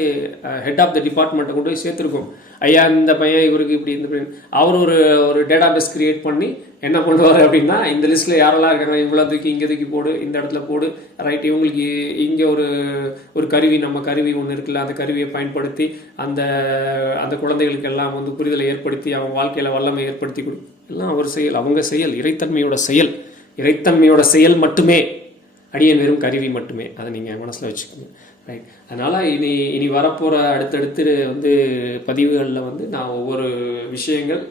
ஹெட் ஆஃப் த டிபார்ட்மெண்ட்டை கொண்டு போய் சேர்த்துருக்கோம். ஐயா இந்த பையன் இவருக்கு இப்படி அவர் ஒரு டேட்டா பேஸ் கிரியேட் பண்ணி என்ன பண்ணுவார் அப்படின்னா, இந்த லிஸ்ட்டில் யாரெல்லாம் இருக்காங்க இவ்வளோ தூக்கி இங்கே தூக்கி போடு, இந்த இடத்துல போடு, ரைட், இவங்களுக்கு இங்கே ஒரு கருவி, நம்ம கருவி ஒன்று இருக்குல்ல, அந்த கருவியை பயன்படுத்தி அந்த குழந்தைகளுக்கு எல்லாம் வந்து புரிதலை ஏற்படுத்தி அவங்க வாழ்க்கையில் வல்லமை ஏற்படுத்தி எல்லாம் அவர் செயல், அவங்க செயல், இறைத்தன்மையோட செயல் மட்டுமே. அடியேன் வெறும் கருவி மட்டுமே. அதை நீங்கள் மனசில் வச்சுக்கோங்க. ரைட். அதனால் இனி வரப்போகிற அடுத்தடுத்து வந்து பதிவுகளில் வந்து நான் ஒவ்வொரு விஷயங்கள்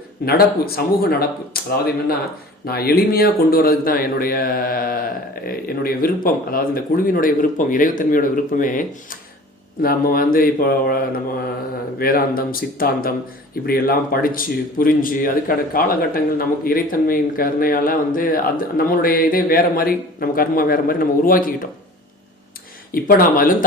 சமூக நடப்பு, அதாவது என்னென்னா நான் எளிமையாக கொண்டு வரதுக்கு தான் என்னுடைய விருப்பம். அதாவது இந்த குழுவினுடைய விருப்பம், இறைத்தன்மையோட விருப்பமே நம்ம வந்து இப்போ நம்ம வேதாந்தம், சித்தாந்தம் இப்படி எல்லாம் படித்து புரிஞ்சு அதுக்கான காலகட்டங்கள் நமக்கு இறைத்தன்மையின் கருணையால் வந்து அது நம்மளுடைய இதே வேறு மாதிரி, நம்ம கர்மா வேறு மாதிரி நம்ம உருவாக்கிக்கிட்டோம். இப்போ நாம் அதிலும்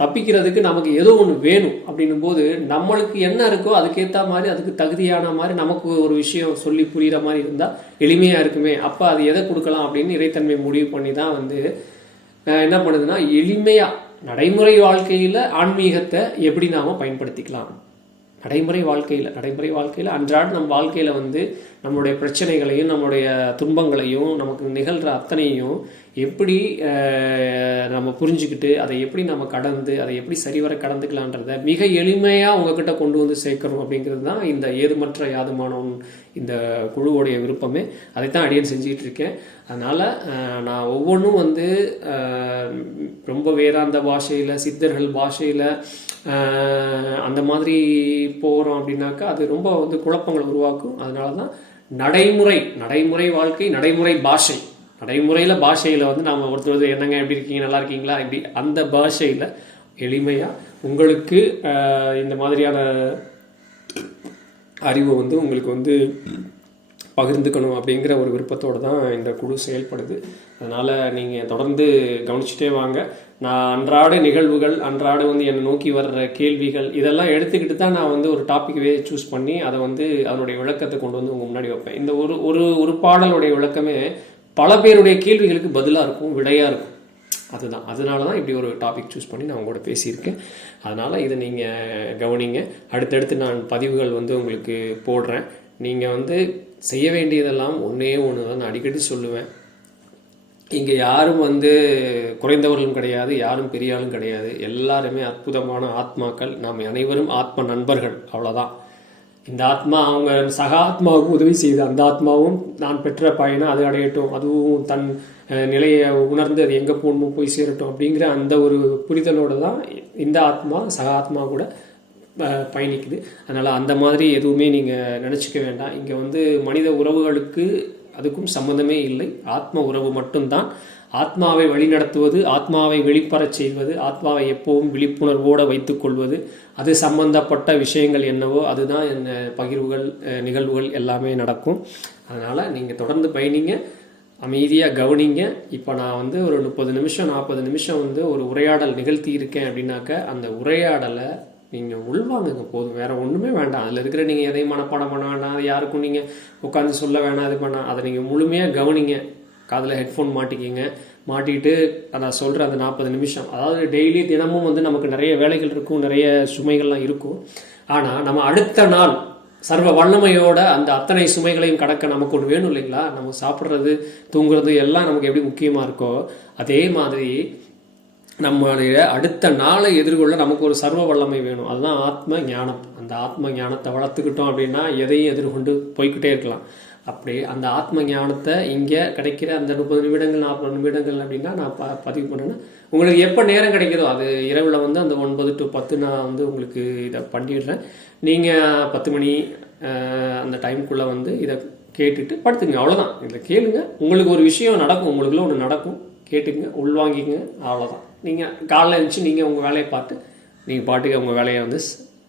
தப்பிக்கிறதுக்கு நமக்கு ஏதோ ஒன்று வேணும் அப்படின்னும் போது நம்மளுக்கு என்ன இருக்கோ அதுக்கேற்ற மாதிரி, அதுக்கு தகுதியான மாதிரி நமக்கு ஒரு விஷயம் சொல்லி புரிகிற மாதிரி இருந்தால் எளிமையாக இருக்குமே. அப்போ அது எதை கொடுக்கலாம் அப்படின்னு இறைத்தன்மை முடிவு பண்ணி தான் வந்து என்ன பண்ணுதுன்னா, எளிமையாக நடைமுறை வாழ்க்கையில் ஆன்மீகத்தை எப்படி நாம் பயன்படுத்திக்கலாம். நடைமுறை வாழ்க்கையில் அன்றாட நம்ம வாழ்க்கையில் வந்து நம்மளுடைய பிரச்சனைகளையும் நம்மளுடைய துன்பங்களையும் நமக்கு நிகழ்கிற அத்தனையும் எப்படி நம்ம புரிஞ்சுக்கிட்டு அதை எப்படி நம்ம கடந்து அதை எப்படி சரிவர கடந்துக்கலான்றத மிக எளிமையாக உங்ககிட்ட கொண்டு வந்து சேர்க்கணும் அப்படிங்கிறது தான் இந்த ஏதுமற்ற யாதுமானவன் இந்த குழுவோடைய விருப்பமே. அதைத்தான் அடியேன் செஞ்சுக்கிட்டு இருக்கேன். அதனால் நான் ஒவ்வொன்றும் வந்து ரொம்ப வேதாந்த பாஷையில், சித்தர்கள் பாஷையில் அந்த மாதிரி போகிறோம் அப்படின்னாக்கா அது ரொம்ப வந்து குழப்பங்களை உருவாக்கும். அதனால தான் நடைமுறை வாழ்க்கை, பாஷையில் வந்து நாம் ஒருத்தர் என்னங்க எப்படி இருக்கீங்க, நல்லா இருக்கீங்களா, இப்படி அந்த பாஷையில் எளிமையாக உங்களுக்கு இந்த மாதிரியான அறிவை வந்து உங்களுக்கு வந்து பகிர்ந்துக்கணும் அப்படிங்கிற ஒரு விருப்பத்தோடு தான் இந்த குழு செயல்படுது. அதனால் நீங்கள் தொடர்ந்து கவனிச்சுட்டே வாங்க. நான் அன்றாட நிகழ்வுகள், அன்றாட வந்து என்னை நோக்கி வர்ற கேள்விகள் இதெல்லாம் எடுத்துக்கிட்டு தான் நான் வந்து ஒரு டாப்பிக்கவே சூஸ் பண்ணி அதை வந்து அதனுடைய விளக்கத்தை கொண்டு வந்து உங்கள் முன்னாடி வைப்பேன். இந்த ஒரு பாடலுடைய விளக்கமே பல பேருடைய கேள்விகளுக்கு பதிலாக இருக்கும், விடையாக இருக்கும். அதனால தான் இப்படி ஒரு டாபிக் சூஸ் பண்ணி நான் உங்களோட பேசியிருக்கேன். அதனால் இதை நீங்கள் கவனிங்க. அடுத்தடுத்து நான் பதிவுகள் வந்து உங்களுக்கு போடுறேன். நீங்கள் வந்து செய்ய வேண்டியதெல்லாம் ஒன்றே ஒன்று தான் நான் அடிக்கடி சொல்லுவேன். இங்கே யாரும் வந்து குறைந்தவர்களும் கிடையாது, யாரும் பெரிய ஆளும் கிடையாது. எல்லாருமே அற்புதமான ஆத்மாக்கள். நாம் அனைவரும் ஆத்ம நண்பர்கள், அவ்வளோதான். இந்த ஆத்மா அவங்க சக ஆத்மாவுக்கு உதவி செய்து அந்த ஆத்மாவும் நான் பெற்ற பயனை அது அடையட்டும், அதுவும் தன் நிலையை உணர்ந்து அது எங்கே போகணுமோ போய் சேரட்டும் அப்படிங்கிற அந்த ஒரு புரிதலோடு தான் இந்த ஆத்மா சக ஆத்மா கூட பயணிக்குது. அதனால் அந்த மாதிரி எதுவுமே நீங்கள் நினச்சிக்க வேண்டாம். இங்கே வந்து மனித உறவுகளுக்கு அதுக்கும் சம்மந்தமே இல்லை. ஆத்ம உறவு மட்டும்தான். ஆத்மாவை வழிநடத்துவது, ஆத்மாவை வெளிப்பறச் செய்வது, ஆத்மாவை எப்பவும் விழிப்புணர்வோடு வைத்துக்கொள்வது, அது சம்பந்தப்பட்ட விஷயங்கள் என்னவோ அதுதான் பகிர்வுகள், நிகழ்வுகள் எல்லாமே நடக்கும். அதனால் நீங்கள் தொடர்ந்து பயணிங்க, அமைதியாக கவனிங்க. இப்போ நான் வந்து ஒரு 30 நிமிஷம் 40 நிமிஷம் வந்து ஒரு உரையாடல் நிகழ்த்தி இருக்கேன் அப்படின்னாக்க அந்த உரையாடலை நீங்கள் உள்வாங்குங்க போதும், வேறு ஒன்றுமே வேண்டாம். அதில் இருக்கிற நீங்கள் எதையும் மனப்பாடம் பண்ண வேண்டாம், அதை யாருக்கும் நீங்கள் உட்காந்து சொல்ல வேணாம், இது பண்ணால் அதை நீங்கள் முழுமையாக கவனிங்க. காதில் ஹெட்ஃபோன் மாட்டிக்கிட்டு அதை சொல்கிற அந்த 40 நிமிஷம், அதாவது டெய்லி தினமும் வந்து நமக்கு நிறைய வேலைகள் இருக்கும், நிறைய சுமைகள்லாம் இருக்கும். ஆனால் நம்ம அடுத்த நாள் சர்வ வல்லமையோட அந்த அத்தனை சுமைகளையும் கடக்க நமக்கு ஒன்று வேணும் இல்லைங்களா? நம்ம சாப்பிட்றது, தூங்குறது எல்லாம் நமக்கு எப்படி முக்கியமாக இருக்கோ அதே மாதிரி நம்மளுடைய அடுத்த நாளை எதிர்கொள்ள நமக்கு ஒரு சர்வ வல்லமை வேணும். அதுதான் ஆத்ம ஞானம். அந்த ஆத்ம ஞானத்தை வளர்த்துக்கிட்டோம் அப்படின்னா எதையும் எதிர்கொண்டு போய்கிட்டே இருக்கலாம். அப்படி அந்த ஆத்ம ஞானத்தை இங்கே கிடைக்கிற அந்த 30 நிமிடங்கள் 40 நிமிடங்கள் அப்படின்னா நான் பதிவு பண்ணேன்னா உங்களுக்கு எப்போ நேரம் கிடைக்கிறதோ அது இரவில் வந்து அந்த 9 to 10 நான் வந்து உங்களுக்கு இதை பண்ணிடுறேன். நீங்கள் 10 மணி அந்த டைமுக்குள்ளே வந்து இதை கேட்டுட்டு படுத்துங்க, அவ்வளோதான். இதில் கேளுங்க, உங்களுக்கு ஒரு விஷயம் நடக்கும், உங்களுக்குள்ள ஒன்று நடக்கும், கேட்டுங்க, உள்வாங்கிங்க, அவ்வளோதான். நீங்கள் காலைல எழுந்துச்சு நீங்கள் உங்கள் வேலையை பார்த்து நீங்கள் பாட்டுக்கு உங்கள் வேலையை வந்து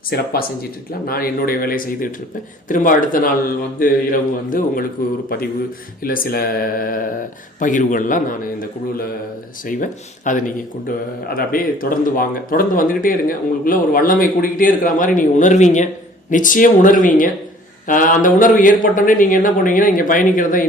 சிறப்பாக செஞ்சுட்டு இருக்கலாம். நான் என்னுடைய வேலையை செய்துட்டு இருப்பேன். திரும்ப அடுத்த நாள் வந்து இரவு வந்து உங்களுக்கு ஒரு பதிவு இல்லை சில பகிர்வுகள்லாம் நான் இந்த குழுவில் செய்வேன். அதை நீங்கள் அதை அப்படியே தொடர்ந்து வந்துக்கிட்டே இருங்க. உங்களுக்குள்ள ஒரு வல்லமை கூடிக்கிட்டே இருக்கிற மாதிரி நீங்கள் உணர்வீங்க, நிச்சயம் உணர்வீங்க. அந்த உணர்வு ஏற்பட்டோன்னே நீங்கள் என்ன பண்ணுவீங்கன்னா இங்கே பயணிக்கிறத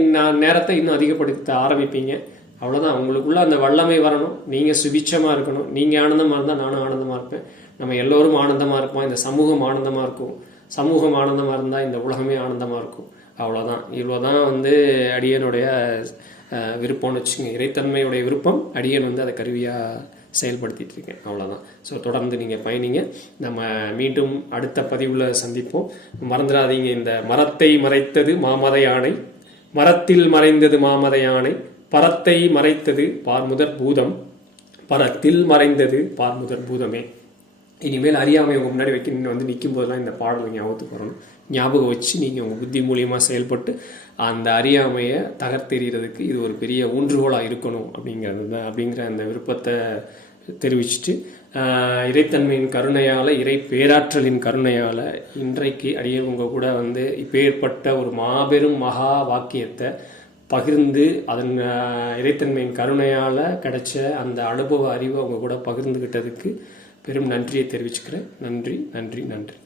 நேரத்தை இன்னும் அதிகப்படுத்த ஆரம்பிப்பீங்க. அவ்வளோதான். உங்களுக்குள்ள அந்த வல்லமை வரணும், நீங்கள் சுபிட்சமாக இருக்கணும். நீங்கள் ஆனந்தமாக இருந்தால் நானும் ஆனந்தமாக இருப்பேன், நம்ம எல்லோரும் ஆனந்தமாக இருப்போம், இந்த சமூகம் ஆனந்தமாக இருக்கும். சமூகம் ஆனந்தமாக இருந்தால் இந்த உலகமே ஆனந்தமாக இருக்கும். அவ்வளோதான். இவ்வளோதான் வந்து அடியனுடைய விருப்பம்னு வச்சுக்கோங்க. இறைத்தன்மையுடைய விருப்பம், அடியன் வந்து அதை கருவியாக செயல்படுத்திட்டு இருக்கேன். அவ்வளோதான். ஸோ தொடர்ந்து நீங்கள் பயணிங்க. நம்ம மீண்டும் அடுத்த பதிவில் சந்திப்போம். மறந்துடாதீங்க, இந்த மரத்தை மறைத்தது மாமத யானை, மரத்தில் மறைந்தது மாமத யானை, பரத்தை மறைத்தது பார்முதற் பூதம், பரத்தில் மறைந்தது பார்முதற் பூதமே. இனிமேல் அறியாமை உங்கள் முன்னாடி வந்து நிற்கும் போதெல்லாம் இந்த பாடல் ஞாபகத்துக்கு வரணும். ஞாபகம் வச்சு நீங்கள் உங்கள் புத்தி மூலியமாக செயல்பட்டு அந்த அறியாமையை தகர்த்தெறிகிறதுக்கு இது ஒரு பெரிய ஊன்றுகோலாக இருக்கணும் அப்படிங்கிற அந்த விருப்பத்தை தெரிவிச்சுட்டு, இறைத்தன்மையின் கருணையால், இறை பேராற்றலின் கருணையால் இன்றைக்கு அடியே உங்கள் கூட வந்து இப்பேற்பட்ட ஒரு மாபெரும் மகா வாக்கியத்தை பகிர்ந்து அதன் இறைத்தன்மையின் கருணையால் கிடைச்ச அந்த அனுபவ அறிவை அவங்க கூட பகிர்ந்துக்கிட்டதுக்கு பெரும் நன்றியை தெரிவிச்சுக்கிறேன். நன்றி நன்றி நன்றி.